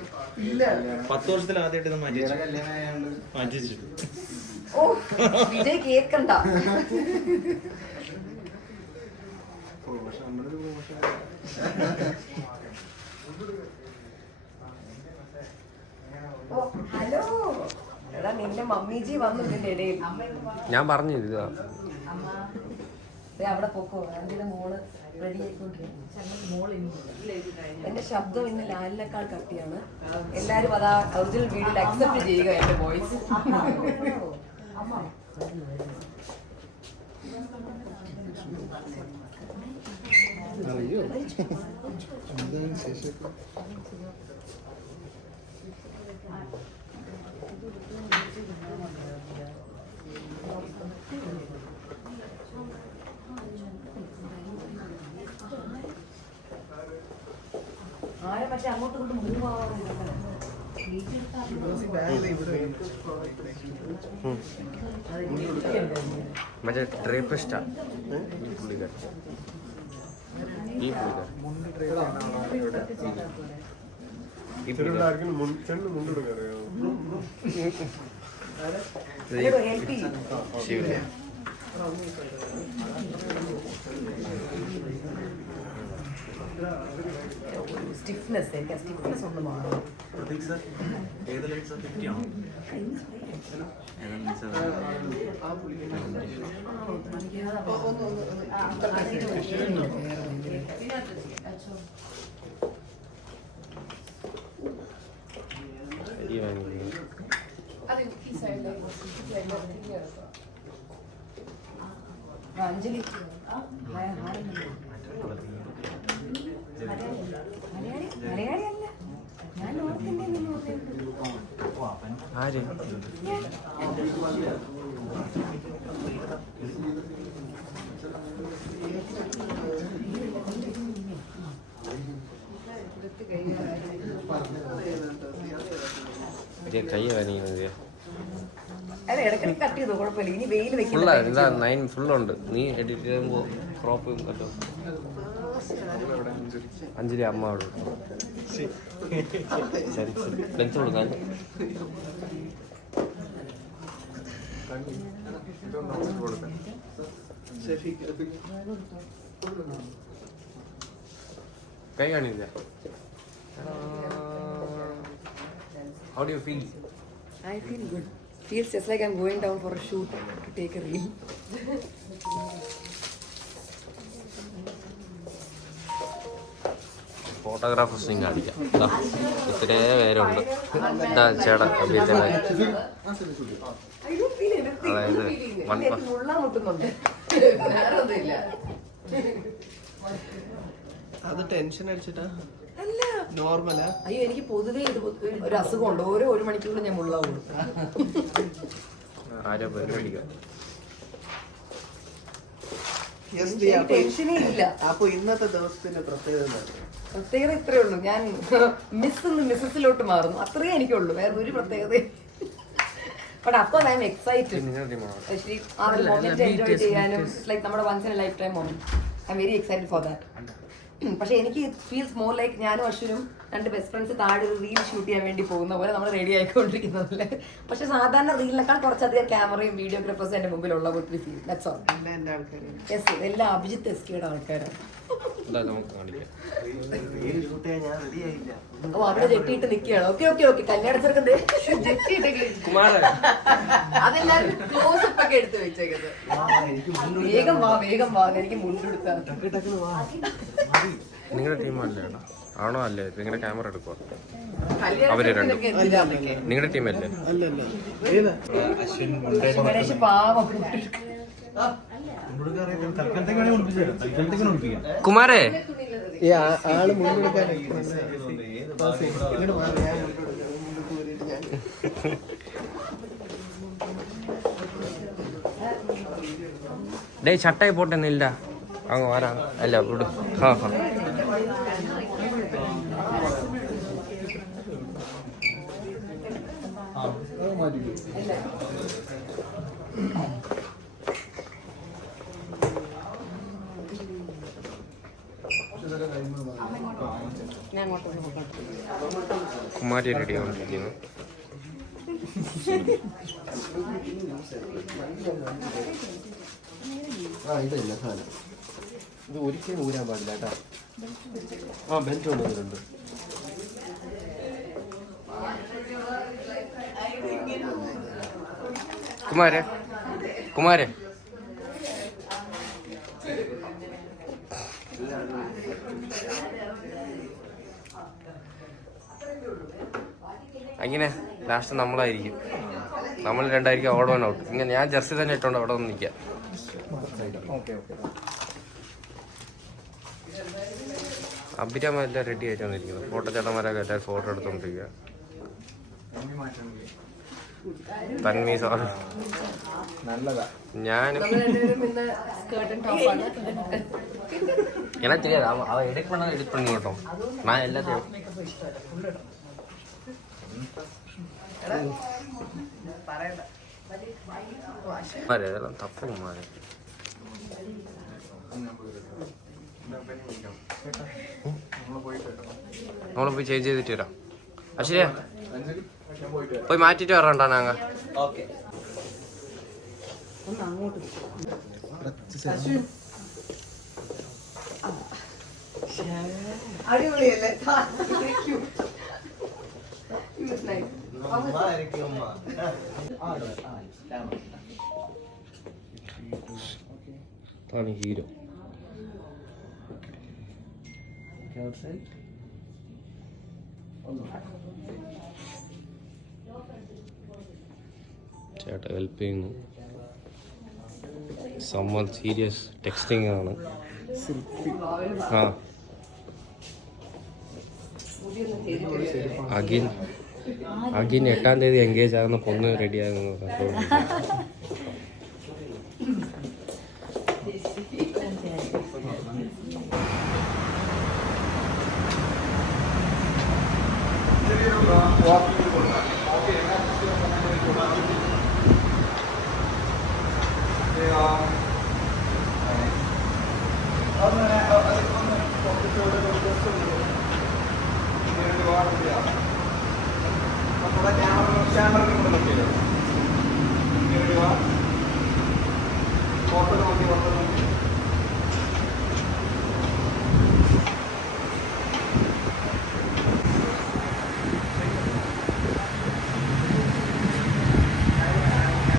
ഇല്ല, 10 വർഷത്തിൽ ആദ്യമായിട്ട് മാറ്റി. ഓ വിജയ് കേക്കണ്ട. ഹലോ എടാ നിന്റെ മമ്മീജി വന്നു ഇതിന്റെ ഇടയിൽ. ഞാൻ പറഞ്ഞു ഇതാ അവിടെ പൊക്കോ. അതിന്റെ മോള് റെഡി ആയിക്കൊണ്ടിരിക്കുന്നു. എന്റെ ശബ്ദം ഇന്ന് ലാലിനേക്കാൾ കട്ടിയാണ്. എല്ലാരും അതാ ഒറിജിനൽ വീഡിയോയിൽ അക്സെപ്റ്റ് ചെയ്യുക എന്റെ വോയിസ്. ആരെ മറ്റേ അങ്ങോട്ടും ഇങ്ങോട്ടും മൂവ് ആവാറുണ്ട്. മറ്റേ ഡ്രേപ്പിസ്റ്റാ പുള്ളിക്കാരൻ. ഈ പുള്ളിക്കാരൻ ശിവല്ലേ സ്റ്റിഫ്നെസ് എനിക്ക് സ്റ്റിഫ്നെസ് ഒന്നും മാറും. അഞ്ജലി മലയാളിയല്ല ഞാൻ നോർത്ത് ഇന്ത്യൻ നിന്ന് ആര് കൈ വേനിക്കുന്നത് അല്ല ഇടയ്ക്കിടയ്ക്ക് കട്ട് ചെയ്തു കുഴപ്പമില്ല. ഇനി വെയിൽ ഫുള്ളാ ഇതാ 9 ഫുള്ളുണ്ട്. നീ എഡിറ്റ് ചെയ്യുമ്പോൾ ക്രോപ്പ് പറ്റും. അഞ്ജലി അമ്മ അവിടെ ലെൻസ് കൊടുക്കാൻ കൈ കാണില്ല. How do you feel? I feel good. Feels just like I'm going down for a shoot to take a reel. Photographers കാണിക്കാം. ഇത്രേ പേരുണ്ട്. ചേട്ടാ I don't feel anything. അതായത് മുട്ടുന്നുണ്ട്. വേറെ ഒന്നുമില്ല. അത് ടെൻഷൻ അടിച്ചിട്ടാ അല്ല നോർമലാ. അയ്യോ എനിക്ക് പൊതുവേ ഇത് ഒരു അസുഖമുണ്ട്. ഓരോ 1 മണിക്കൂറിൽ ഞാൻ മുള്ളാവുള്ളൂ. ആരോ പരിപാടിക്കാം. ടെൻഷനേ ഇല്ല. അപ്പൊ ഇന്നത്തെ ദിവസത്തിന്റെ പ്രത്യേകത ഇത്രേ ഉള്ളൂ. ഞാൻ മിസ്സസിലോട്ട് മാറുന്നു. അത്രേ എനിക്കുള്ളൂ. വേറെ ഒരു പ്രത്യേകത. ബട്ട് അപ്പോൾ ഐ എം എക്സൈറ്റഡ്. ആ ഒരു മൊമെന്റ് എൻജോയ് ചെയ്യാനും ലൈക്ക് നമ്മുടെ once in a lifetime moment. I am very excited for that. പക്ഷെ എനിക്ക് ഫീൽസ് മോർ ലൈക്ക് ഞാനും അശ്വിനും 2 ബെസ്റ്റ് ഫ്രണ്ട്സ് താഴെ ഒരു റീൽ ഷൂട്ട് ചെയ്യാൻ വേണ്ടി പോകുന്ന പോലെ നമ്മൾ റെഡി ആയിക്കൊണ്ടിരിക്കുന്നതല്ലേ. പക്ഷെ സാധാരണ റീലിനേക്കാൾ കുറച്ചധികം ക്യാമറയും വീഡിയോഗ്രാഫേഴ്സും എൻ്റെ മുമ്പിലുള്ള ഒരു ഫീൽ. That's all. യെസ് എല്ലാം അഭിജിത്ത് എസ്കിയുടെ ആൾക്കാരാണ്. ഓ അവിടെ ജെട്ടിയിട്ട് നിൽക്കുകയാണ്. ഓക്കെ ഓക്കെ ഓക്കെ കല്യാണ ചെറുക്കന്റെ അതെല്ലാരും ക്ലോസപ്പ് ഒക്കെ എടുത്ത് വെച്ചേക്കുന്നത്. വേഗം വാ വേഗം വാ എനിക്ക് മുണ്ടെടുത്താ. നിങ്ങളുടെ ടീമല്ലേ ആണോ? അല്ലേ നിങ്ങളുടെ ക്യാമറ എടുക്കുക അവര് രണ്ടും നിങ്ങളുടെ ടീമല്ലേ? ഗണേഷ് പാവം കുമാരേ ആള് മുന്നെടുക്കാൻ ഡേ ചട്ടായി പോട്ടെന്നില്ല അങ്ങ് വരാ അല്ല വിട്. ഹാ ഹാ കുമാരി റെഡി ആവുന്നിരിക്കുന്നു. ആ ഇതല്ല സാധനം. ഇത് ഒരിക്കലും ഊരാൻ പാടില്ല കേട്ടോ. ആ ബെൽറ്റ് കൊണ്ടുവന്നിട്ടുണ്ട്. കുമാരേ കുമാരേ അങ്ങനെ ലാസ്റ്റ് നമ്മളായിരിക്കും. നമ്മൾ രണ്ടായിരിക്കും ഓട് വൺ ഔട്ട്. ഇങ്ങനെ ഞാൻ ജെർസി തന്നെ ഇട്ടോണ്ട് അവിടെ ഒന്ന് നിൽക്കാം. അഭിരാമ എല്ലാം റെഡി ആയിട്ടാണ് ഇരിക്കുന്നത്. ഫോട്ടോ ചേട്ടന്മാരൊക്കെ എല്ലാവരും ഫോട്ടോ എടുത്തോണ്ടിരിക്കുക. തന്മി സാർ ഞാനും எனக்கு தெரியாது. அவ எடிட் பண்ண எடிட் பண்ணி விட்டோம். நான் எல்லாத்தையும் മാറി അതെല്ലാം തപ്പും മാറി. നമ്മള് പോയി ചേഞ്ച് ചെയ്തിട്ട് വരാം. അശ്വര്യ പോയി മാറ്റിട്ട് വരണ്ടാ ഞങ്ങ. അടിപൊളിയല്ലേ? അതാണ് ഹീറോ. ചേട്ടാ ഹെൽപ്പ് ചെയ്യുന്നു. സമ്മർ സീരിയസ് ടെക്സ്റ്റിംഗ് ആണ്. ആ അഗിൻ 8-ാം തീയതി എൻഗേജ് ആകുന്ന പൊണ്ണ് റെഡി ആകുന്നു.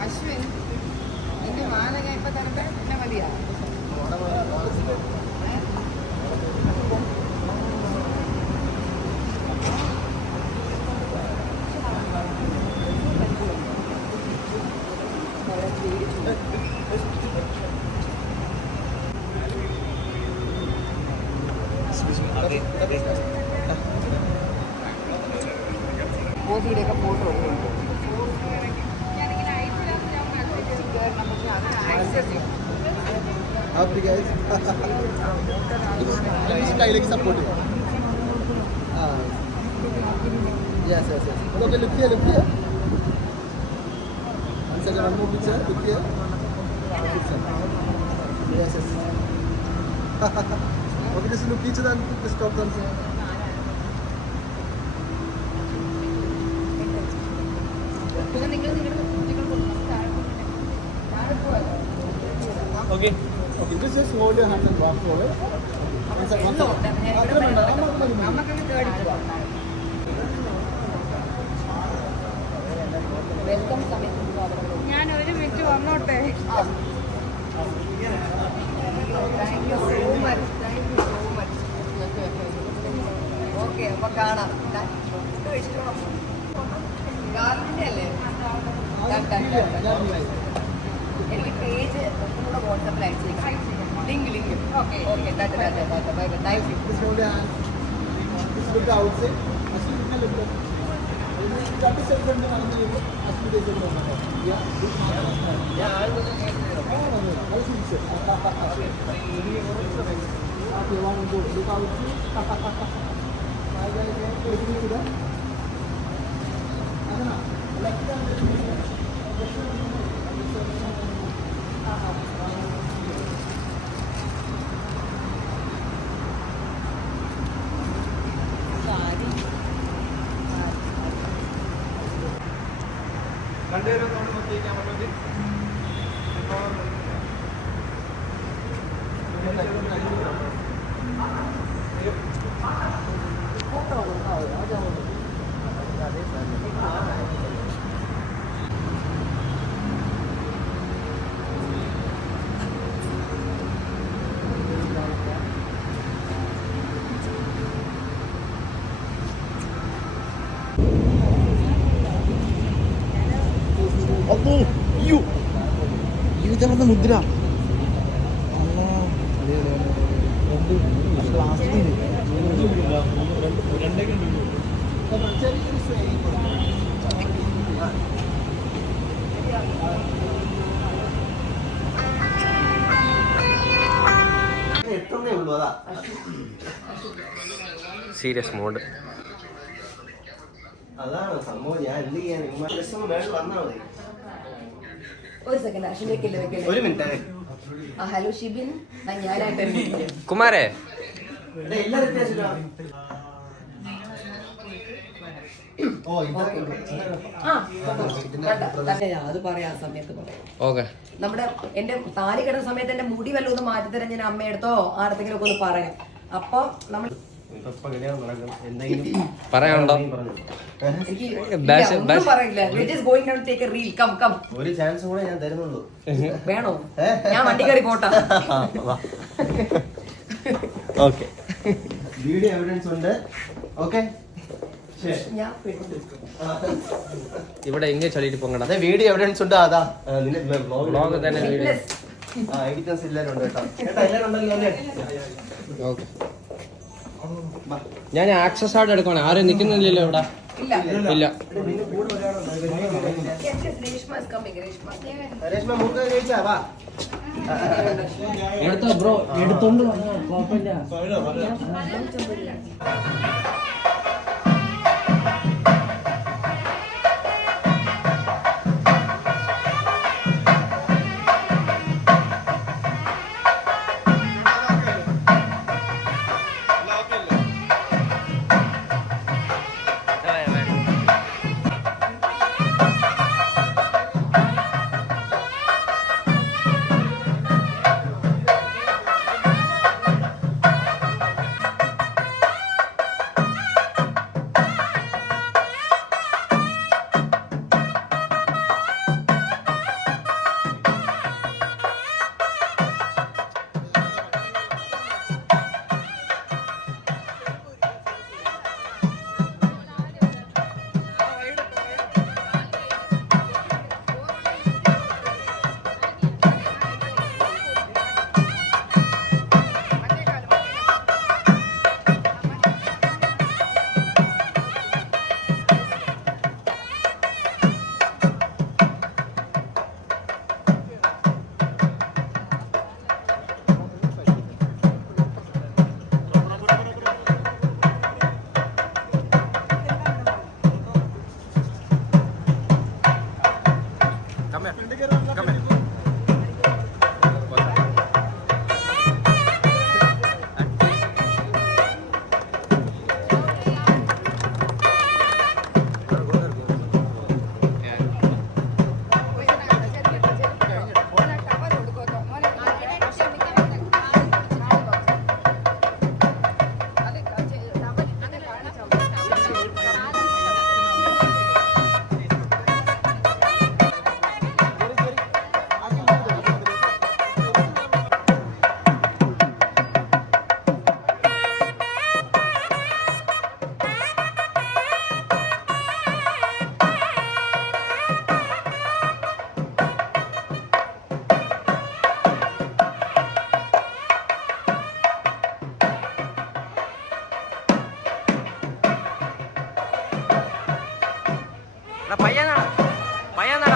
അശ്വിൻ നിന്റെ മാല ഞാൻ ഇപ്പൊ തരട്ടെ, പിന്നെ മതിയാ? മോദിയുടെയൊക്കെ ഫോട്ടോ സ്റ്റൈലേക്ക് support. Yes yes yes. Okay look here look here. One second, one more picture. Look here. Yes, yes. Okay, just look each other and just stop them. Okay. Okay, just hold your hand and walk forward. One second, one second. Welcome സമയത്ത് ഞാൻ ഒരു മിനിറ്റ് വന്നോട്ടെ. Thank you so much. Okay, അപ്പൊ കാണാം. ഗാർലിൻ്റെ അല്ലേ? എനിക്ക് പേജ് ഒന്നുകൂടെ വാട്സാപ്പിൽ അയച്ചേക്കാം. Link okay okay. Bye by. Thank you. Just hold your hand. Just look outside. Actually, you can look at. That is different than another. Actually, they don't know. Yeah. Yeah, I was in here. I see it. Okay, one more. Look outside. Bye bye. Looking to that. Adana. Like that. അപ്പോ ഇതാണ് മുദ്ര. എത്തുന്നേ ഉള്ളൂ. അതാ സീരിയസ് മോഡ്. അതാണ് സംഭവം. ഞാൻ എന്ത് ചെയ്യാൻ മേളിൽ വന്നാൽ മതി. ഒരു സെക്കൻഡ് അശ്വിനിലേക്കില്ല വെക്കല്ലേ. ഒരു മിനിറ്റ്. ഹലോ ഷിബിൻ, ഞാനായിട്ട് കുമാരേ എല്ലാം വ്യത്യാസം. അത് പറയാം ആ സമയത്ത് പറയാം. ഓക്കെ. നമ്മുടെ എന്റെ താലി കിടന്ന സമയത്ത് എന്റെ മുടി വല്ലതും ഒന്ന് മാറ്റി തരാൻ ഞാൻ അമ്മയെടുത്തോ ആരത്തെങ്കിലും ഒക്കെ ഒന്ന് പറയാം. അപ്പൊ നമ്മൾ പറയാനുണ്ടോ? ഒരു ചാൻസ് കൂടെ ഞാൻ തരുന്നുള്ളൂ. വേണോ? ഞാൻ വണ്ടി കയറി പോട്ടാ. ഓക്കെ, വീഡിയോ എവിഡൻസ് ഉണ്ട്. ഓക്കെ, ഇവിടെ എങ്ങനെ ചളിയിട്ട് പോകണ്ട. അതെ, വീഡിയോ എവിഡൻസ് ഉണ്ട്. അതാ വ്ളോഗ് തന്നെ വീഡിയോ. എഡിറ്റേഴ്സ് എല്ലാവരും ഉണ്ട് കേട്ടോ. എല്ലാവരും ഉണ്ടല്ലോ അല്ലേ? ഓക്കെ. ഞാൻ ആക്സസ് ആയിട്ട് എടുക്കണം. ആരും നിൽക്കുന്നില്ലല്ലോ ഇവിടെ. ഇല്ല. രേഷ്മ മൂക്ക് കഴിച്ചാ വാ. എടുത്തോ ബ്രോ, എടുത്തോണ്ട് കുഴപ്പമില്ല.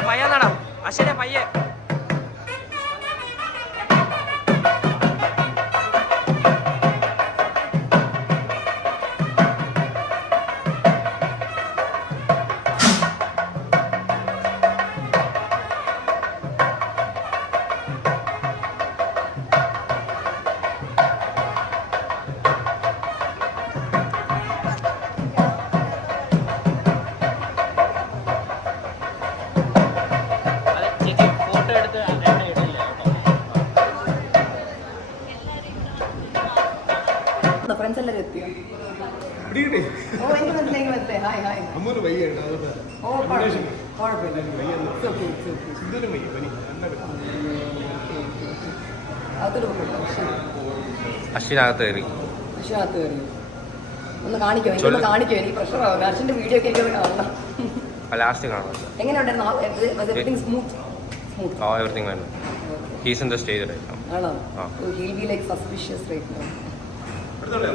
പയ്യനാടാ അശ്വനെ പയ്യെ. വന്നോ? ഫ്രണ്ട്സ് എല്ലാവരും എത്തിയോ? ഓ എനിക്ക് മനസ്സിലായി. Hi hi. ഓ കുഴപ്പമില്ല. അകത്തോട്ട് പോയിട്ടോ. ശരി. അശ്വിനകത്ത് കയറി. അശ്വനകത്ത് കയറി. ഒന്ന് കാണിക്കോ? എനിക്കൊന്ന് കാണിക്കോ? എനിക്ക് പ്രഷറാവും. അശ്വിന്റെ വീഡിയോ ഒക്കെ എനിക്കൊന്ന് കാണണം. ലാസ്റ്റ് കാണാം. എങ്ങനെയുണ്ടായിരുന്നു? സ്മൂത്ത്. എവറിങ് വേണം. He's in the stage right now. ആണോ? He'll be like suspicious right now. എടുത്തോളൂ.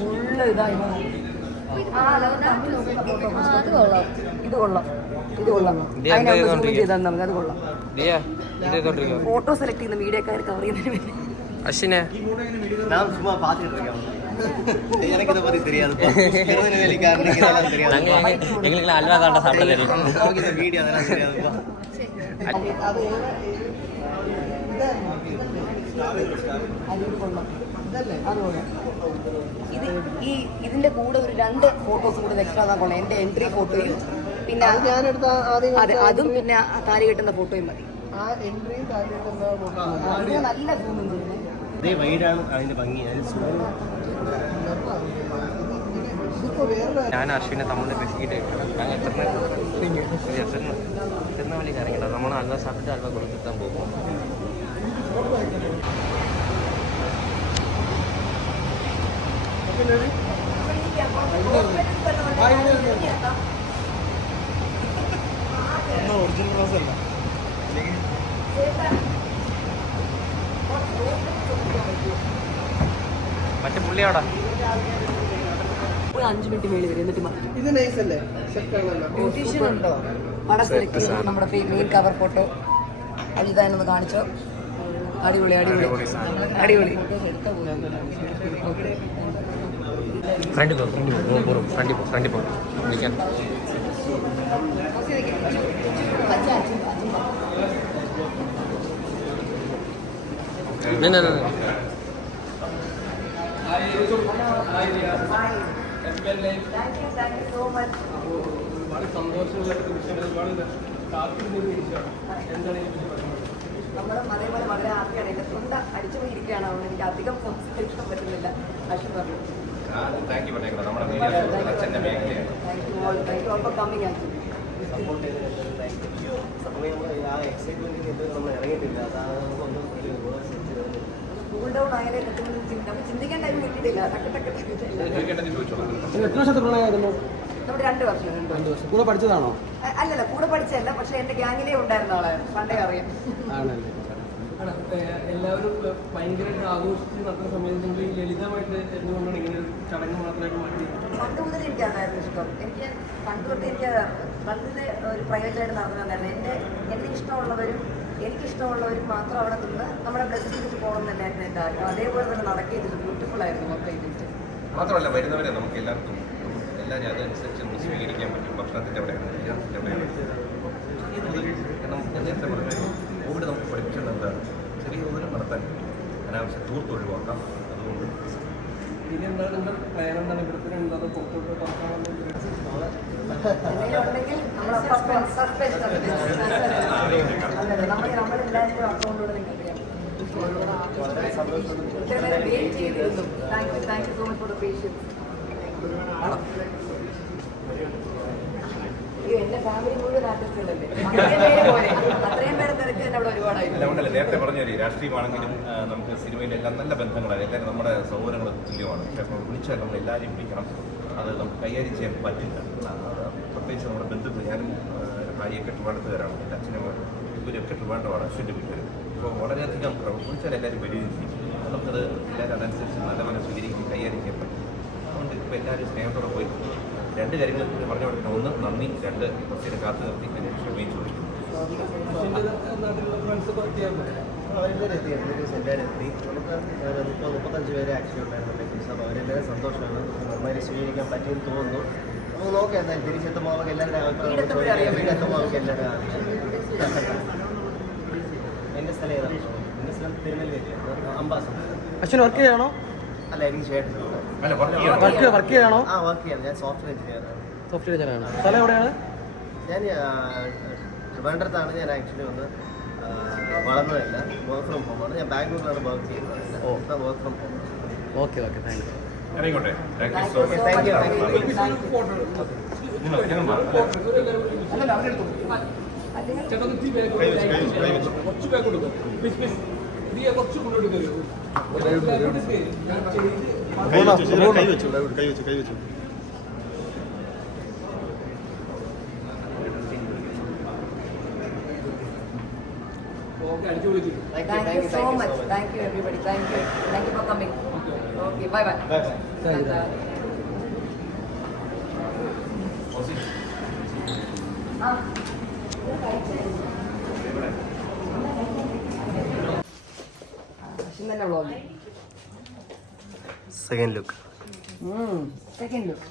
ഫുള്ള് ഇതായി അത് കൊള്ളാം, ഇത് കൊള്ളാം, ഇത് കൊള്ളാം. അതിനെ ചെയ്താൽ നമുക്ക് അത് കൊള്ളാം. ഫോട്ടോ സെലക്ട് ചെയ്യുന്ന വീഡിയോ ഒക്കെ കവർ ചെയ്യുന്നതിന് വേണ്ടി அஸ்வினே நான் சும்மா பார்த்துட்டு இருக்கேன். எனக்கு இதை பற்றி தெரியாது. திருநெல்வேலிக்காரனுக்கு இதெல்லாம் தெரியாது. எங்களுக்கு அல்வா தாண்டா சாப்பிட தெரியும். நமக்கு இந்த வீடியோ அதெல்லாம் தெரியாதுப்பா. ഇതിന്റെ കൂടെ ഒരു 2 ഫോട്ടോസും കൂടെ എക്സ്ട്രാ കൊള്ളാം. എന്റെ എൻട്രി ഫോട്ടോയും പിന്നെ അതെ അതും പിന്നെ താലി കെട്ടുന്ന ഫോട്ടോയും മതി. നല്ല അതേ വൈഡാണ് അതിന്റെ ഭംഗി. ഞാൻ അശ്വിനെ തമ്മിൽ പേശിക്കിട്ട് ഞങ്ങൾ തിരുനെല്ലി ഇറങ്ങില്ല. നമ്മൾ അൽവ സാപ്പിട്ട് അൽവ കൊടുത്തിട്ടാൻ പോകും. ഒറിജിനൽ റോസ് അല്ല. മറ്റേ പുള്ളിയാടാ 5 മിനിറ്റ് മേളിൽ വരും. എന്നിട്ട് ഇത് നൈസ് അല്ലേ? ബ്യൂട്ടീഷ്യൻ ഉണ്ടോ? പടം സെലക്ട് ചെയ്ത് നമ്മുടെ മെയിൻ കവർ ഫോട്ടോ അജിതാനൊന്ന് കാണിച്ചോ. അടിപൊളി അടിപൊളി അടിപൊളി. ഫ്രണ്ടിൽ പോ ഫ്രണ്ടിൽ പോ വിളിക്കാൻ. നമ്മളും അതേപോലെ വളരെ ഹാപ്പിയാണ്. എൻ്റെ തൊണ്ട അടിച്ചു പോയിരിക്കുകയാണ്. അതുകൊണ്ട് എനിക്ക് അധികം സംസാരിക്കാൻ പറ്റുന്നില്ല. അശ്വിൻ പറഞ്ഞു thank you thank you all for coming. ആ എക്സൈറ്റ്മെന്റിന് നമ്മൾ ഇറങ്ങിയിട്ടില്ല. അതൊന്നും കൂൾ ഡൗൺ ആയാലേ കിട്ടുമെന്ന് ചിന്തിക്കാൻ ടൈം കിട്ടിയിട്ടില്ല. എത്ര വർഷത്തെ പ്രണയമായിരുന്നു? നമ്മുടെ 2 വർഷം. 2 വർഷം. കൂടെ പഠിച്ചതാണോ? അല്ലല്ല, കൂടെ പഠിച്ചതല്ല. പക്ഷെ എന്റെ ഗ്യാങ്ങിലേ ഉണ്ടായിരുന്ന ആളാണ്. പണ്ടേ അറിയാം. ആണല്ലേ. എല്ലാവരും ഭയങ്കരമായിട്ട് ആഘോഷിച്ച് നടത്തുന്ന സമയത്ത് നിങ്ങൾ ലളിതമായിട്ട് എന്തുകൊണ്ടാണ് ഇങ്ങനെ ഒരു ചടങ്ങ് മാത്രമായിട്ട് മാറ്റി? പണ്ട് മുതൽ എനിക്ക് അതായിരുന്നു ഇഷ്ടം. എനിക്ക് പണ്ട് തൊട്ട് എനിക്ക് വളരെ ഒരു പ്രൈവറ്റായിട്ട് നടന്നതായിരുന്നു. എന്നെ ഇഷ്ടമുള്ളവരും എനിക്കിഷ്ടമുള്ളവരും മാത്രം അവിടെ നിന്ന് നമ്മളെ ബ്ലസ് ചെയ്തിട്ട് പോകണം തന്നെയായിരുന്നു എൻ്റെ ആഗ്രഹം. അതേപോലെ തന്നെ നടക്കുകയും ചെയ്തു. ബ്യൂട്ടിഫുൾ ആയിരുന്നു മൊത്തം ഇവന്റ്. മാത്രമല്ല വരുന്നവരെ നമുക്ക് എല്ലാവർക്കും എല്ലാവരും അതനുസരിച്ച് നമുക്ക് സ്വീകരിക്കാൻ പറ്റും. ഭക്ഷണത്തിൻ്റെ അവിടെയാണ്, വിദ്യാർത്ഥിൻ്റെ അവിടെയാണ്. നമുക്ക് നേരത്തെ പറഞ്ഞ കോവിഡ് നമുക്ക് പഠിപ്പിക്കേണ്ടത് എന്താണ്? ചെറിയ തോതിൽ നടത്താൻ അനാവശ്യം ദൂരത്ത് ഒഴിവാക്കാം. അതുകൊണ്ട് ഇനി എന്താണ് നിങ്ങളുടെ പ്ലാൻ? എന്താണ് ഇവിടുത്തെ എന്താണ് പുറത്തോട്ട് പറക്കാമെന്ന് എന്തെങ്കിലും ഉണ്ടെങ്കിൽ നമ്മളെല്ലാവരും അക്കൗണ്ടിലൂടെ നിങ്ങൾക്ക് വെയിറ്റ് ചെയ്തിരുന്നു. Thank you so much for the patience. എന്റെ ഫാമിലി മുഴുവൻ ആർട്ടിസ്റ്റുകളല്ലേ. അത്രയും പേരെ തിരക്ക് തന്നെ അവിടെ ഒരുപാടായിരുന്നു. അതുകൊണ്ടല്ലേ നേരത്തെ പറഞ്ഞാൽ രാഷ്ട്രീയമാണെങ്കിലും നമുക്ക് സിനിമയിലെല്ലാം നല്ല ബന്ധങ്ങളാണ്. എല്ലാവരും നമ്മുടെ സൗകര്യങ്ങൾ തുല്യമാണ്. പക്ഷേ നമ്മൾ വിളിച്ചാൽ നമ്മൾ എല്ലാവരെയും വിളിക്കണം. അത് നമുക്ക് കൈകാര്യം ചെയ്യാൻ പറ്റില്ല. പ്രത്യേകിച്ച് നമ്മുടെ ബന്ധുക്കൾ, ഞാനും ഭാര്യയൊക്കെ ട്രിവാൻഡ്രത്തുകാരാണ്. എൻ്റെ അച്ഛനും ഇവരൊക്കെ ട്രിവാൻഡ്രമാണ്, അശ്വിൻ്റെ വീട്ടുകാർ. അപ്പോൾ വളരെയധികം വിളിച്ചാൽ എല്ലാവരും വരികയും ചെയ്യും. നമുക്കത് എല്ലാവരും അതനുസരിച്ച് നല്ല മനസ്സ് സ്വീകരിക്കും, കൈകാര്യം ചെയ്യാൻ പറ്റും. അതുകൊണ്ട് ഇപ്പോൾ എല്ലാവരും സ്നേഹത്തോടെ പോയി 2 കാര്യങ്ങൾ പറഞ്ഞു കൊടുക്കണം. 1 നന്ദി, 2 കുറച്ചേരം കാത്തു നിർത്തി എന്നെ ക്ഷമിച്ചു കൊടുക്കും. അവരെല്ലാവരും എത്തി. എല്ലാവരും എത്തി. നമുക്ക് 35 പേരെ ആക്ച്വലി ഉണ്ടായിരുന്നു. അപ്പോൾ അവരെല്ലാവരും സന്തോഷമാണ്. നന്നായി സ്വീകരിക്കാൻ പറ്റിയെന്ന് തോന്നുന്നു. നമുക്ക് നോക്കാം. എന്തായാലും തിരിച്ചെത്തുമ്പോൾ നമുക്ക് എല്ലാവരുടെ വീടെത്തുമ്പോൾ നമുക്ക് എല്ലാവരും എൻ്റെ സ്ഥലം ഏതാണ്? എൻ്റെ സ്ഥലം തിരുനെല്വേലി, അംബാസഡർ. അശ്വിൻ വർക്ക് ചെയ്യാണോ? അല്ല, എനിക്ക് ചേട്ടനുണ്ട്. വർക്ക് ചെയ്യാണോ? ആ, വർക്ക് ചെയ്യാണ്. ഞാൻ സോഫ്റ്റ്വെയർ എഞ്ചിനീയറാണ്. സോഫ്റ്റ്വെയർ എഞ്ചിനീയറാണ്. സ്ഥലം എവിടെയാണ്? ഞാൻ ട്രിവാൻഡ്രത്താണ്. ഞാൻ ആക്ച്വലി വന്ന് വളർന്നതല്ല. വർക്ക് ഫ്രം ഹോമാണ്. ഞാൻ ബാംഗ്ലൂരിലാണ് വർക്ക് ചെയ്യുന്നത്. Work from home. Okay thank you. ഇറങ്ങിക്കോട്ടെ. Thank you so much. Thank you. Thank you so much. Thank you everybody. Thank you for coming. Okay bye bye. തന്നെ vlog. Second look. Second look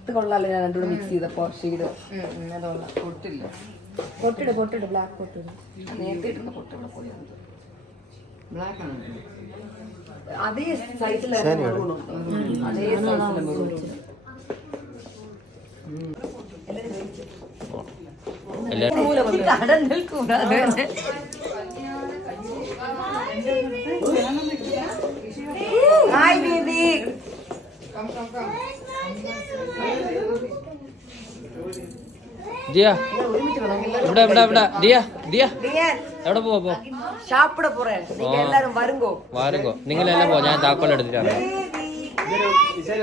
ഇത് കൊള്ളാലോ. ഞാൻ രണ്ടുകൂടെ മിക്സ് ചെയ്തപ്പോ ഷെയ്ഡ് അതുകൊള്ളാം. പൊട്ടില്ല. പൊട്ടിട് ബ്ലാക്ക് പൊട്ടിട്. നേരത്തെ ഇട്ടുന്ന പൊട്ടിവിടെ പോയി. ബ്ലാക്ക് ആണ് അതേ സൈസിലായിരുന്നു. അതേ സൈസിലാണ്. കടന്നിൽ കൂടാതെ ഹായ് ബേബി. ദിയ ഇവിടെ ഇവിടെ ഇവിടെ ദിയ ദിയ എവിടെ പോവാ? ഷാപ്പിടെ പോറേ. എല്ലാരും വരുങ്കോ വാരുങ്കോ. നിങ്ങളെല്ലാം പോ, ഞാൻ താക്കോൽ എടുത്തിട്ടാണ്.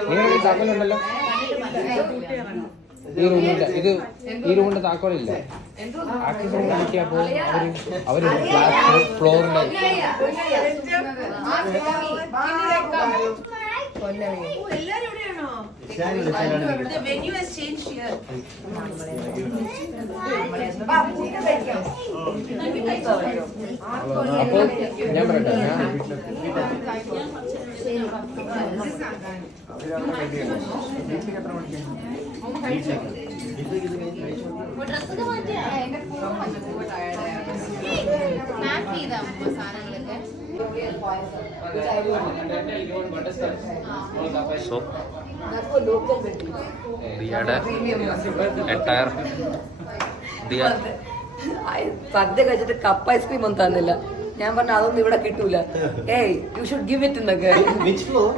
നിങ്ങൾ താക്കോലുണ്ടല്ലോ ഈ റൂമിന്റെ. ഇത് ഈ റൂമിന്റെ താക്കോലില്ല. ആക്സസ് റൂമിൽ കിട്ടിയപ്പോ അവര് ഫ്ലോറിന്റെ അപ്പൊ ഞാൻ പറയട്ടെ. സോ ദിയയുടെ എട്ടയർ ദിയ സദ്യ കഴിച്ചിട്ട് കപ്പ് ഐസ്ക്രീം ഒന്നും തന്നില്ല. ഞാൻ പറഞ്ഞു അതൊന്നും ഇവിടെ കിട്ടൂല. Hey you should give it എന്നൊക്കെ. Which floor?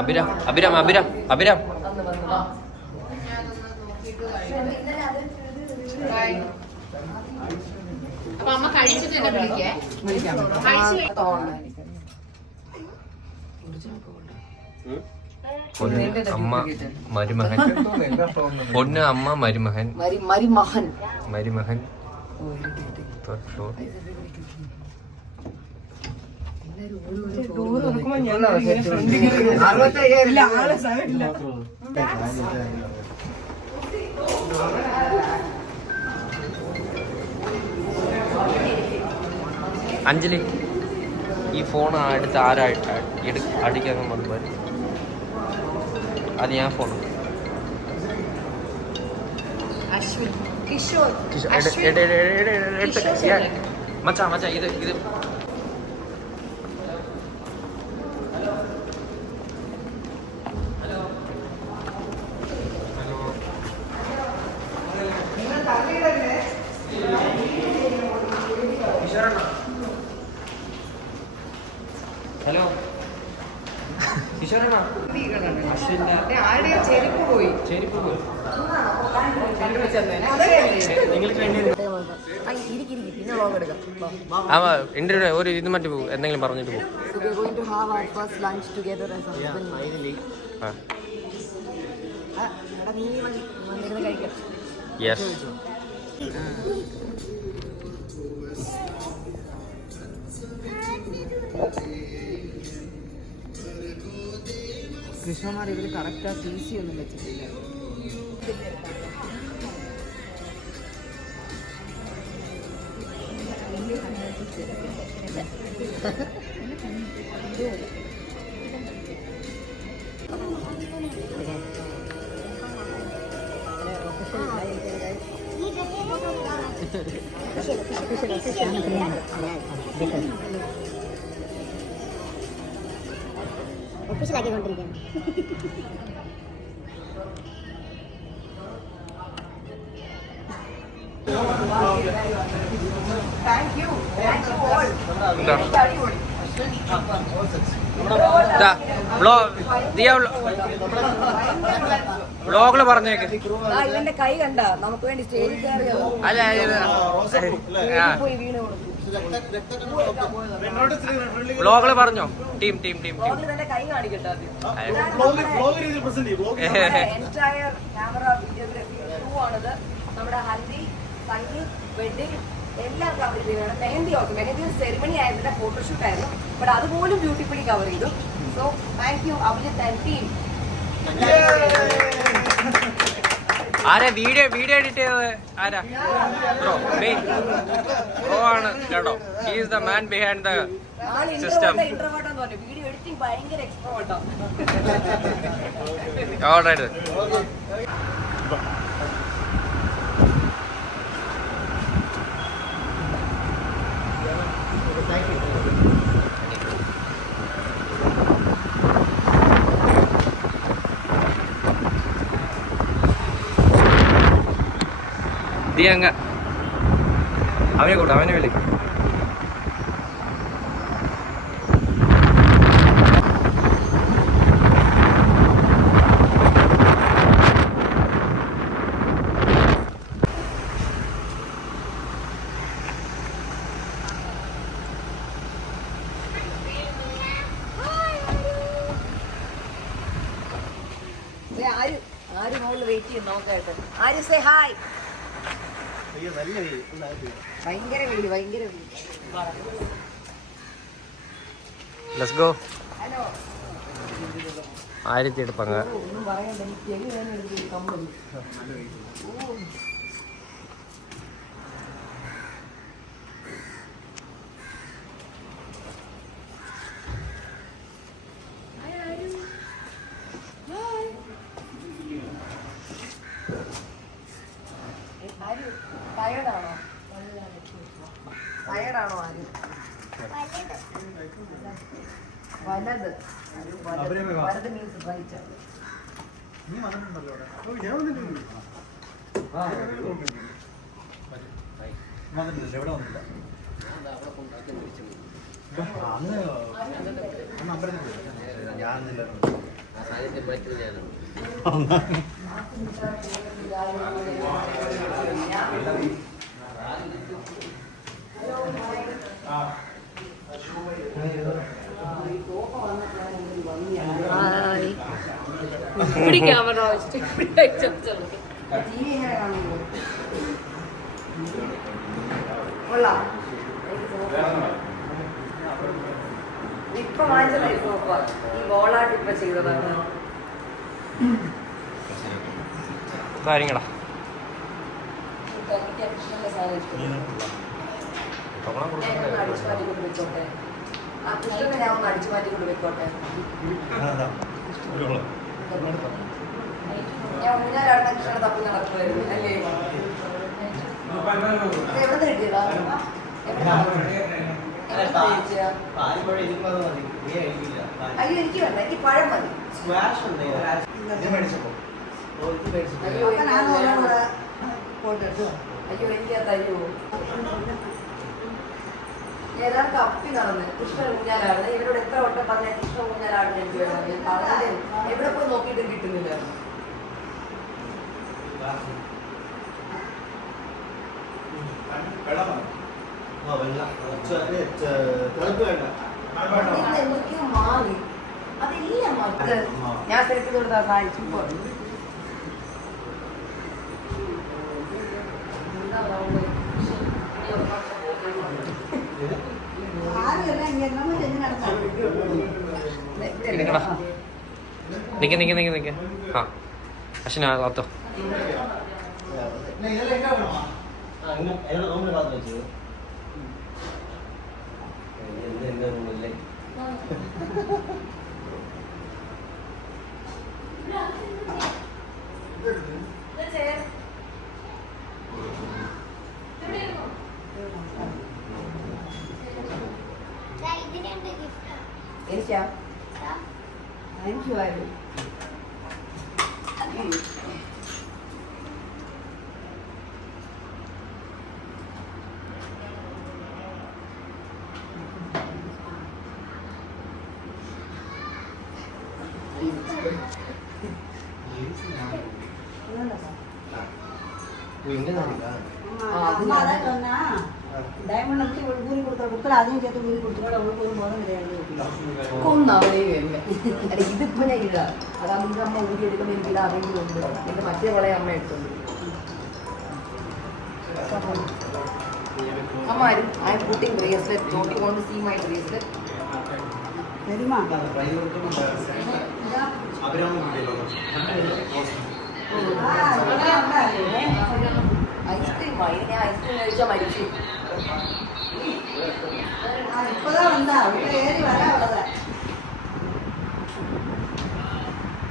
അഭിരാം അഭിരാം അഭിരാം അഭിരാം അപ്പൊ അമ്മ കഴിച്ചിട്ട് എന്നെ വിളിക്കേ. പൊന്ന് അമ്മ മരുമകൻ. പൊന്ന് അമ്മ മരുമകൻ. മരുമകൻ മരുമകൻ. അഞ്ജലി ഈ ഫോൺ അടുത്ത് ആരായിട്ട് അടിക്കാൻ വന്നു. അത് ഞാൻ ഫോൺ മച്ചാ മച്ചാ ഇത് ഇത് ഹലോ കിഷോറാണോ? ആരുടെയോ ചെരുപ്പ് പോയി. ചെരുപ്പ് പോയി. പിന്നെ വ്ളോഗ് എടുക്കാം. എൻ്റെ ഒരു ഇത് മറ്റു പോകും എന്തെങ്കിലും പറഞ്ഞിട്ട് പോകും. So we're going to have our first lunch together as husband and wife. നീ വന്നിരുന്ന് കഴിക്കാം. യെസ്. കൃഷ്ണമാർ ഇതിൽ കറക്റ്റാ TC ഒന്നും വെച്ചിട്ടില്ല. ഒഫീഷ്യലാക്കിക്കൊണ്ടിരിക്കുകയാണ്. Thank you. Thank you all. ബ്ലോ ദിയ വ്ളോഗില് പറഞ്ഞേക്ക്. ഇവന്റെ കൈ കണ്ട നമുക്ക് വേണ്ടി സ്റ്റേജിൽ കയറിയോ പോയി വീണ് കൊടുത്തു. വ്ളോഗില് പറഞ്ഞോ. ടീം ടീം ടീം ഇവന്റെ കൈ കാണിക്കട്ടെ എൻറ്റയർ ക്യാമറ വീഡിയോഗ്രാഫി ക്രൂ ആണിത്. നമ്മുടെ ഹൽദി സംഗീത് വെഡിങ് എല്ലാം കവർ ചെയ്തതാണ്. മെഹന്തി ഓക്കെ, മെഹന്തി ഒരു സെറിമണി ആയിരുന്നില്ല, ഫോട്ടോഷൂട്ട് ആയിരുന്നു. ബട്ട് അതുപോലും ബ്യൂട്ടിഫുള്ളി കവർ ചെയ്തു. So thank you Abhijith and team. ആരാ വീഡിയോ എഡിറ്റ് ചെയ്തത്? ആരാ? ബ്രോ ആണ് കേട്ടോ. He is the man behind the system. ഇന്റർവേർട്ടാന്ന് പറഞ്ഞു. വീഡിയോ എഡിറ്റിംഗ് ഭയങ്കര എക്സ്ട്രോവേർട്ടാണ്. ഓൾറൈറ്റ്. അങ്ങ അവനെ കൂട്ട അവനെ വിളി. ആര് മോളിൽ വെയിറ്റ് ചെയ്യും നോക്കായിട്ട്. ആര് സേ ഹായ്. ഭയങ്കര വെയിൽ, ഭയങ്കര വെയിൽ. Let's go. ഹലോ. 1000 എടുപ്പങ്ങ. ഒന്നും പറയണ്ട, ഈ ചെവി വേണം എടുത്ത് കമ്പനി. ടയർഡാണോ? ടയർഡാണോ ആര്? വലത് വലത് മീൻസ് റൈറ്റ്. ഇപ്പൊ വാങ്ങിച്ചതാ ഈ സോഫ. ഈ ബോളായിട്ട് ഇപ്പൊ ചെയ്തതാണ്. കാര്യങ്ങളാ അടിച്ചു മാറ്റിക്കൊണ്ട് വെച്ചോട്ടെ. ആ കൃഷ്ണനെ ഞാൻ ഒന്ന് അടിച്ചു മാറ്റിക്കൊണ്ട് വെക്കോട്ടെ. ഞാൻ ഊഞ്ഞാലാടുന്ന കൃഷ്ണനെ തപ്പി നടക്കുമായിരുന്നു അല്ലേ? എവിടെ കിട്ടിയതാ? അയ്യോ എനിക്ക് വേണ്ട, എനിക്ക് പഴം മതി. അയ്യോ എനിക്ക് തരൂ. ഏതാണ്ട് കപ്പി നടന്ന് കൃഷ്ണ ഊഞ്ഞാലാടുന്നത്. ഇവരോട് എത്ര വട്ടം പറഞ്ഞ കൃഷ്ണ ഊഞ്ഞാലാടുന്ന എനിക്ക് വേണം. ഞാൻ പറഞ്ഞത് എവിടെ പോയി നോക്കിയിട്ടും കിട്ടുന്നില്ല. എന്തൊക്കെയോ മാറി, അതെല്ലാം മാറി. ഞാൻ സെലക്ട് ചെയ്ത് കൊടുത്താ കാണിച്ചു. നിക്ക ആ അശ്വിന അത്തോ. എനിക്കാ താങ്ക് യു ആയിരുന്നു. Ladies and gentlemen. இங்கே அம்மா அதான் சொன்னா டைமண்ட் அப்படி ஒரு ஊறி கொடுக்குற அதையும் சேர்த்து ஊறி கொடுத்துருவோம் அவங்களுக்கு ஒரு போதும் கிடையாது കൊന്നവളെ വരുന്നേ അല്ല ഇതിപ്പോ ഞാൻ ഇടാ അതാകുമ്പോൾ അമ്മ ഊരി എടുക്കുമ്പോൾ എനിക്ക് ഇടാതെങ്കിലും ഉണ്ട് എന്റെ മറ്റേ വളയെ അമ്മ എടുത്തോണ്ട് അമ്മ I am putting bracelet don't you want to see my bracelet தெரியுமா ഐസ്ക്രീം വാങ്ങി ഞാൻ ഐസ്ക്രീം കഴിച്ചാൽ മരിച്ചു இப்பதான் வந்தா உள்ள ஏறி வர அவ்வளவுதான்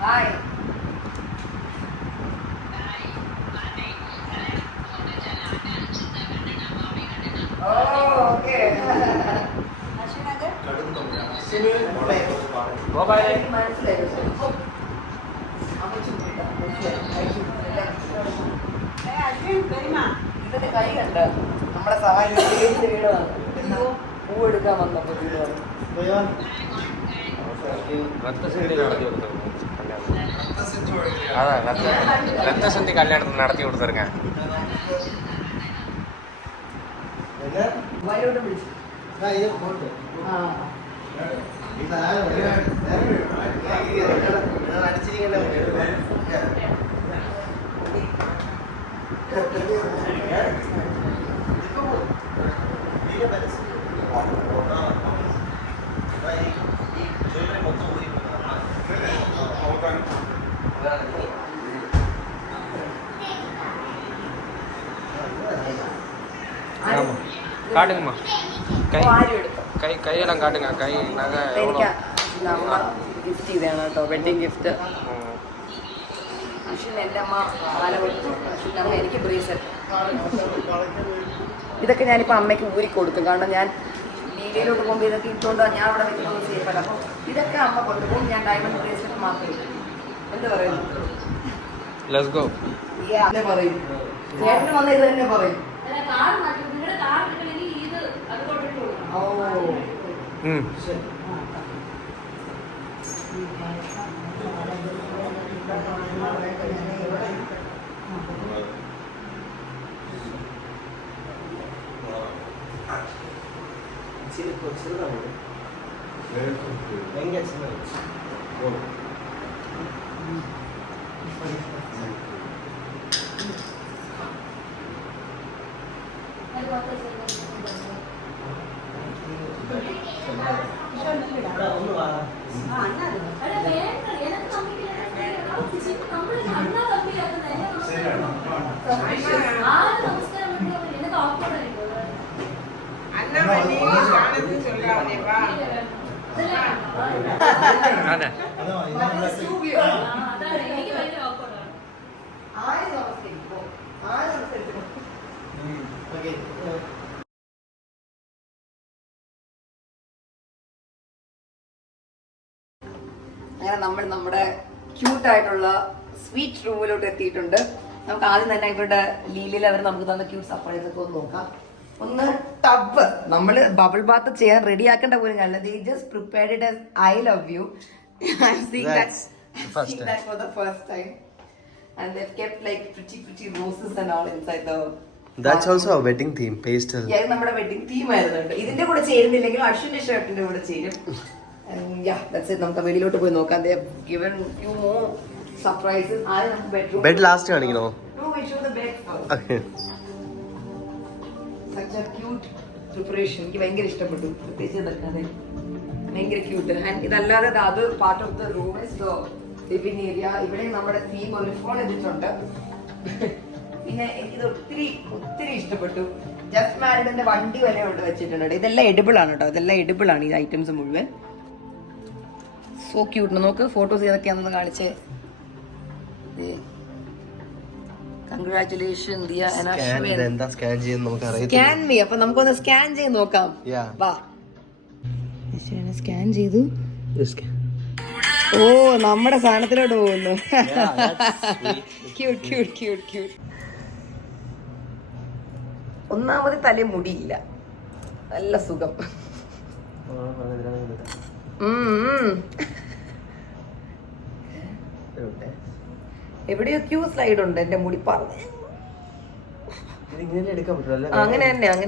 ഹായ് ഓക്കെ മനസ്സിലായി தெரியுமா ഇതിന്റെ കൈ കണ്ട നമ്മുടെ സഹായം വീടാണ് പൂ എടുക്കാൻ വന്നപ്പോ വീടാണ് ரத்தசந்தி நடத்தி கொடுத்துருக்கேன் அதான் ரத்தசந்தி கல்யாணத்தில் நடத்தி கொடுத்துருக்கேன். വയലോട്ട് വിളിച്ചു ആ ஆமாம் காட்டுங்கம்மா கை ആരും എടുത്തു கை கையெல்லாம் காட்டுங்க கை நகை எவ்வளோ എനിക്ക് നമ്മ ഗിഫ്റ്റ് ചെയ്തതാണ് കേട്ടോ വെഡിങ് ഗിഫ്റ്റ് അശ്വിൻ എൻ്റെ അമ്മ മാല കൊടുത്തു അശ്വിൻ്റെ അമ്മ എനിക്ക് ബ്രേസ്ലെറ്റ് ഇതൊക്കെ ഞാനിപ്പോൾ അമ്മയ്ക്ക് ഊരി കൊടുക്കും കാരണം ഞാൻ ലീലയിലോട്ട് പോകുമ്പോൾ ഇതൊക്കെ ഇട്ടുകൊണ്ട് ഞാൻ അവിടെ വെച്ചിട്ടൊന്നും ചെയ്യപ്പെടാം അപ്പോൾ ഇതൊക്കെ അമ്മ കൊണ്ടുപോകും ഞാൻ ഡയമണ്ട് ബ്രേസ്ലെറ്റ് മാത്രമേ ഇട്ടു. എന്ത് പറയുന്നു ലെറ്റ്സ് ഗോ. അല്ലേ പറയും ചേട്ടന് വന്ന ഇത് തന്നെ പറയും ഓ അതെ അങ്ങനെ നമ്മൾ നമ്മുടെ ക്യൂട്ടായിട്ടുള്ള സ്വീറ്റ് റൂമിലോട്ട് എത്തിയിട്ടുണ്ട്. നമുക്ക് ആദ്യം തന്നെ ഇവരുടെ ലീലയിൽ അവർ നമുക്ക് തന്ന ക്യൂട്ട് സർപ്രൈസ് ഒക്കെ ഒന്ന് നോക്കാം. ഒന്ന് ടബ് നമ്മൾ ബബിൾ ബാത്ത് ചെയ്യാൻ റെഡി ആക്കേണ്ട പോലും കാണില്ല. They just prepared it as I love you. I'm seeing that for the first time. And they've kept like pretty roses and all inside the. That's also a wedding theme, pastel. Yeah, നമ്മുടെ വെഡിങ് തീം ആയിരുന്നു. ഇതിന്റെ കൂടെ ചേരുന്നില്ലെങ്കിൽ അശ്വിന്റെ ഷർട്ടിന്റെ കൂടെ ചേരും. And yeah, that's it. നമുക്ക് വെളിയിലോട്ട് പോയി നോക്കാം. They have given few more surprises. ആദ്യം നമുക്ക് bedroom. Bed last കാണിക്കണോ? No, we show the bed first. Okay. Such a cute preparation. എനിക്ക് ഭയങ്കര ഇഷ്ടപ്പെട്ടു. പ്രത്യേകിച്ച് ഇതൊക്കെ ഭയങ്കര ക്യൂട്ട്. ആൻഡ് ഇതല്ലാതെ അത് part of the room is the living area. ഇവിടെ നമ്മുടെ തീം ഒരു ഫോൺ എടുത്തിട്ടുണ്ട്. പിന്നെ എനിക്കിത് ഒത്തിരി ഇഷ്ടപ്പെട്ടു. ജസ്റ്റ് മാരിഡിന്റെ വണ്ടി വരെ ഇവിടെ വെച്ചിട്ടുണ്ട്. ഇതെല്ലാം എഡിബിൾ ആണ് കേട്ടോ. ഇതെല്ലാം എഡിബിൾ ആണ് ഈ ഐറ്റംസ് മുഴുവൻ. So cute. നോക്ക് ഫോട്ടോസ് ഏതൊക്കെയാണെന്ന് കാണിച്ചേ. Congratulation Diya and Ashwin. എന്താ സ്കാൻ ചെയ്യുന്നത് നമുക്ക് അറിയത്തില്ല. Scan me. അപ്പൊ നമുക്കൊന്ന് സ്കാൻ ചെയ്ത് നോക്കാം. വാ. സ്കാൻ ചെയ്തു. ഓ നമ്മുടെ സാധനത്തിലോട്ട് പോകുന്നു. Cute cute cute cute. ഒന്നാമത് തലേ മുടിയില്ല. നല്ല സുഖം. എവിടെയോ ക്യൂ സ്ലൈഡ് ഉണ്ട്. എന്റെ മുടി പറഞ്ഞു ഇങ്ങനെ എടുക്കാൻ പറ്റില്ല. അങ്ങനെ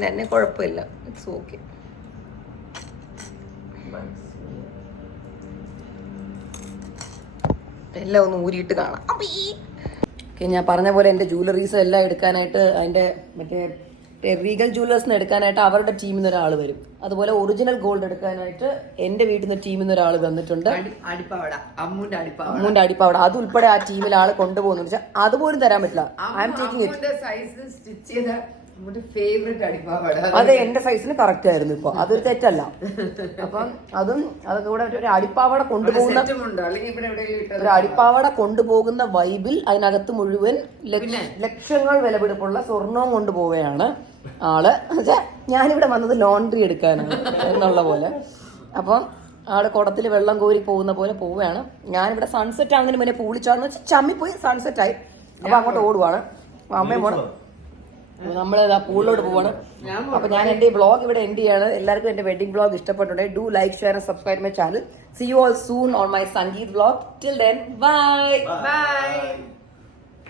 തന്നെ കുഴപ്പമില്ല. It's okay. എല്ലാം ഒന്ന് ഊരിയിട്ട് കാണാം. ഞാൻ പറഞ്ഞ പോലെ എൻ്റെ ജ്വല്ലറീസ് എല്ലാം എടുക്കാനായിട്ട് അതിൻ്റെ മറ്റേ റീഗൽ ജ്വല്ലേഴ്സിന് എടുക്കാനായിട്ട് അവരുടെ ടീമിൽ നിന്ന് ഒരാൾ വരും. അതുപോലെ ഒറിജിനൽ ഗോൾഡ് എടുക്കാനായിട്ട് എൻ്റെ വീട്ടിൽ നിന്ന് ടീമിൽ നിന്ന് ഒരാൾ വന്നിട്ടുണ്ട്. അമ്മൂന്റെ അടിപ്പാവട അത് ഉൾപ്പെടെ ആ ടീമിൽ ആൾ കൊണ്ടുപോകുന്നു. വെച്ചാൽ അതുപോലും തരാൻ പറ്റില്ല. I am taking it. അതെ, എന്റെ സൈസിന് കറക്റ്റ് ആയിരുന്നു. ഇപ്പൊ അതൊരു തെറ്റല്ല. അപ്പം അതൊക്കെ കൂടെ ഒരു അടിപ്പാവട കൊണ്ടുപോകുന്ന വൈബിൽ അതിനകത്ത് മുഴുവൻ ലക്ഷങ്ങൾ വിലപിടിപ്പുള്ള സ്വർണവും കൊണ്ടുപോവുകയാണ് ആള്. ഞാനിവിടെ വന്നത് ലോണ്ടറി എടുക്കാനാണ് എന്നുള്ള പോലെ. അപ്പം ആള് കുടത്തിൽ വെള്ളം കോരി പോകുന്ന പോലെ പോവുകയാണ്. ഞാനിവിടെ സൺസെറ്റ് ആവുന്നതിന് മുന്നേ പൂളിച്ചാന്ന് വെച്ചാൽ ചമ്മിപ്പോയി സൺസെറ്റ് ആയി. അപ്പൊ അങ്ങോട്ട് ഓടുവാണ്. അമ്മയും പോണം. നമ്മള് പൂളിലോട്ട് പോവാണ്. അപ്പൊ ഞാൻ എന്റെ വ്ളോഗ് ഇവിടെ എൻഡ് ചെയ്യാണ്. എല്ലാവർക്കും എന്റെ വെഡിങ് വ്ളോഗ് ഇഷ്ടപ്പെട്ടുണ്ടെങ്കിൽ do like, share and subscribe my channel. See you all soon on my Sangeet vlog. Till then, bye.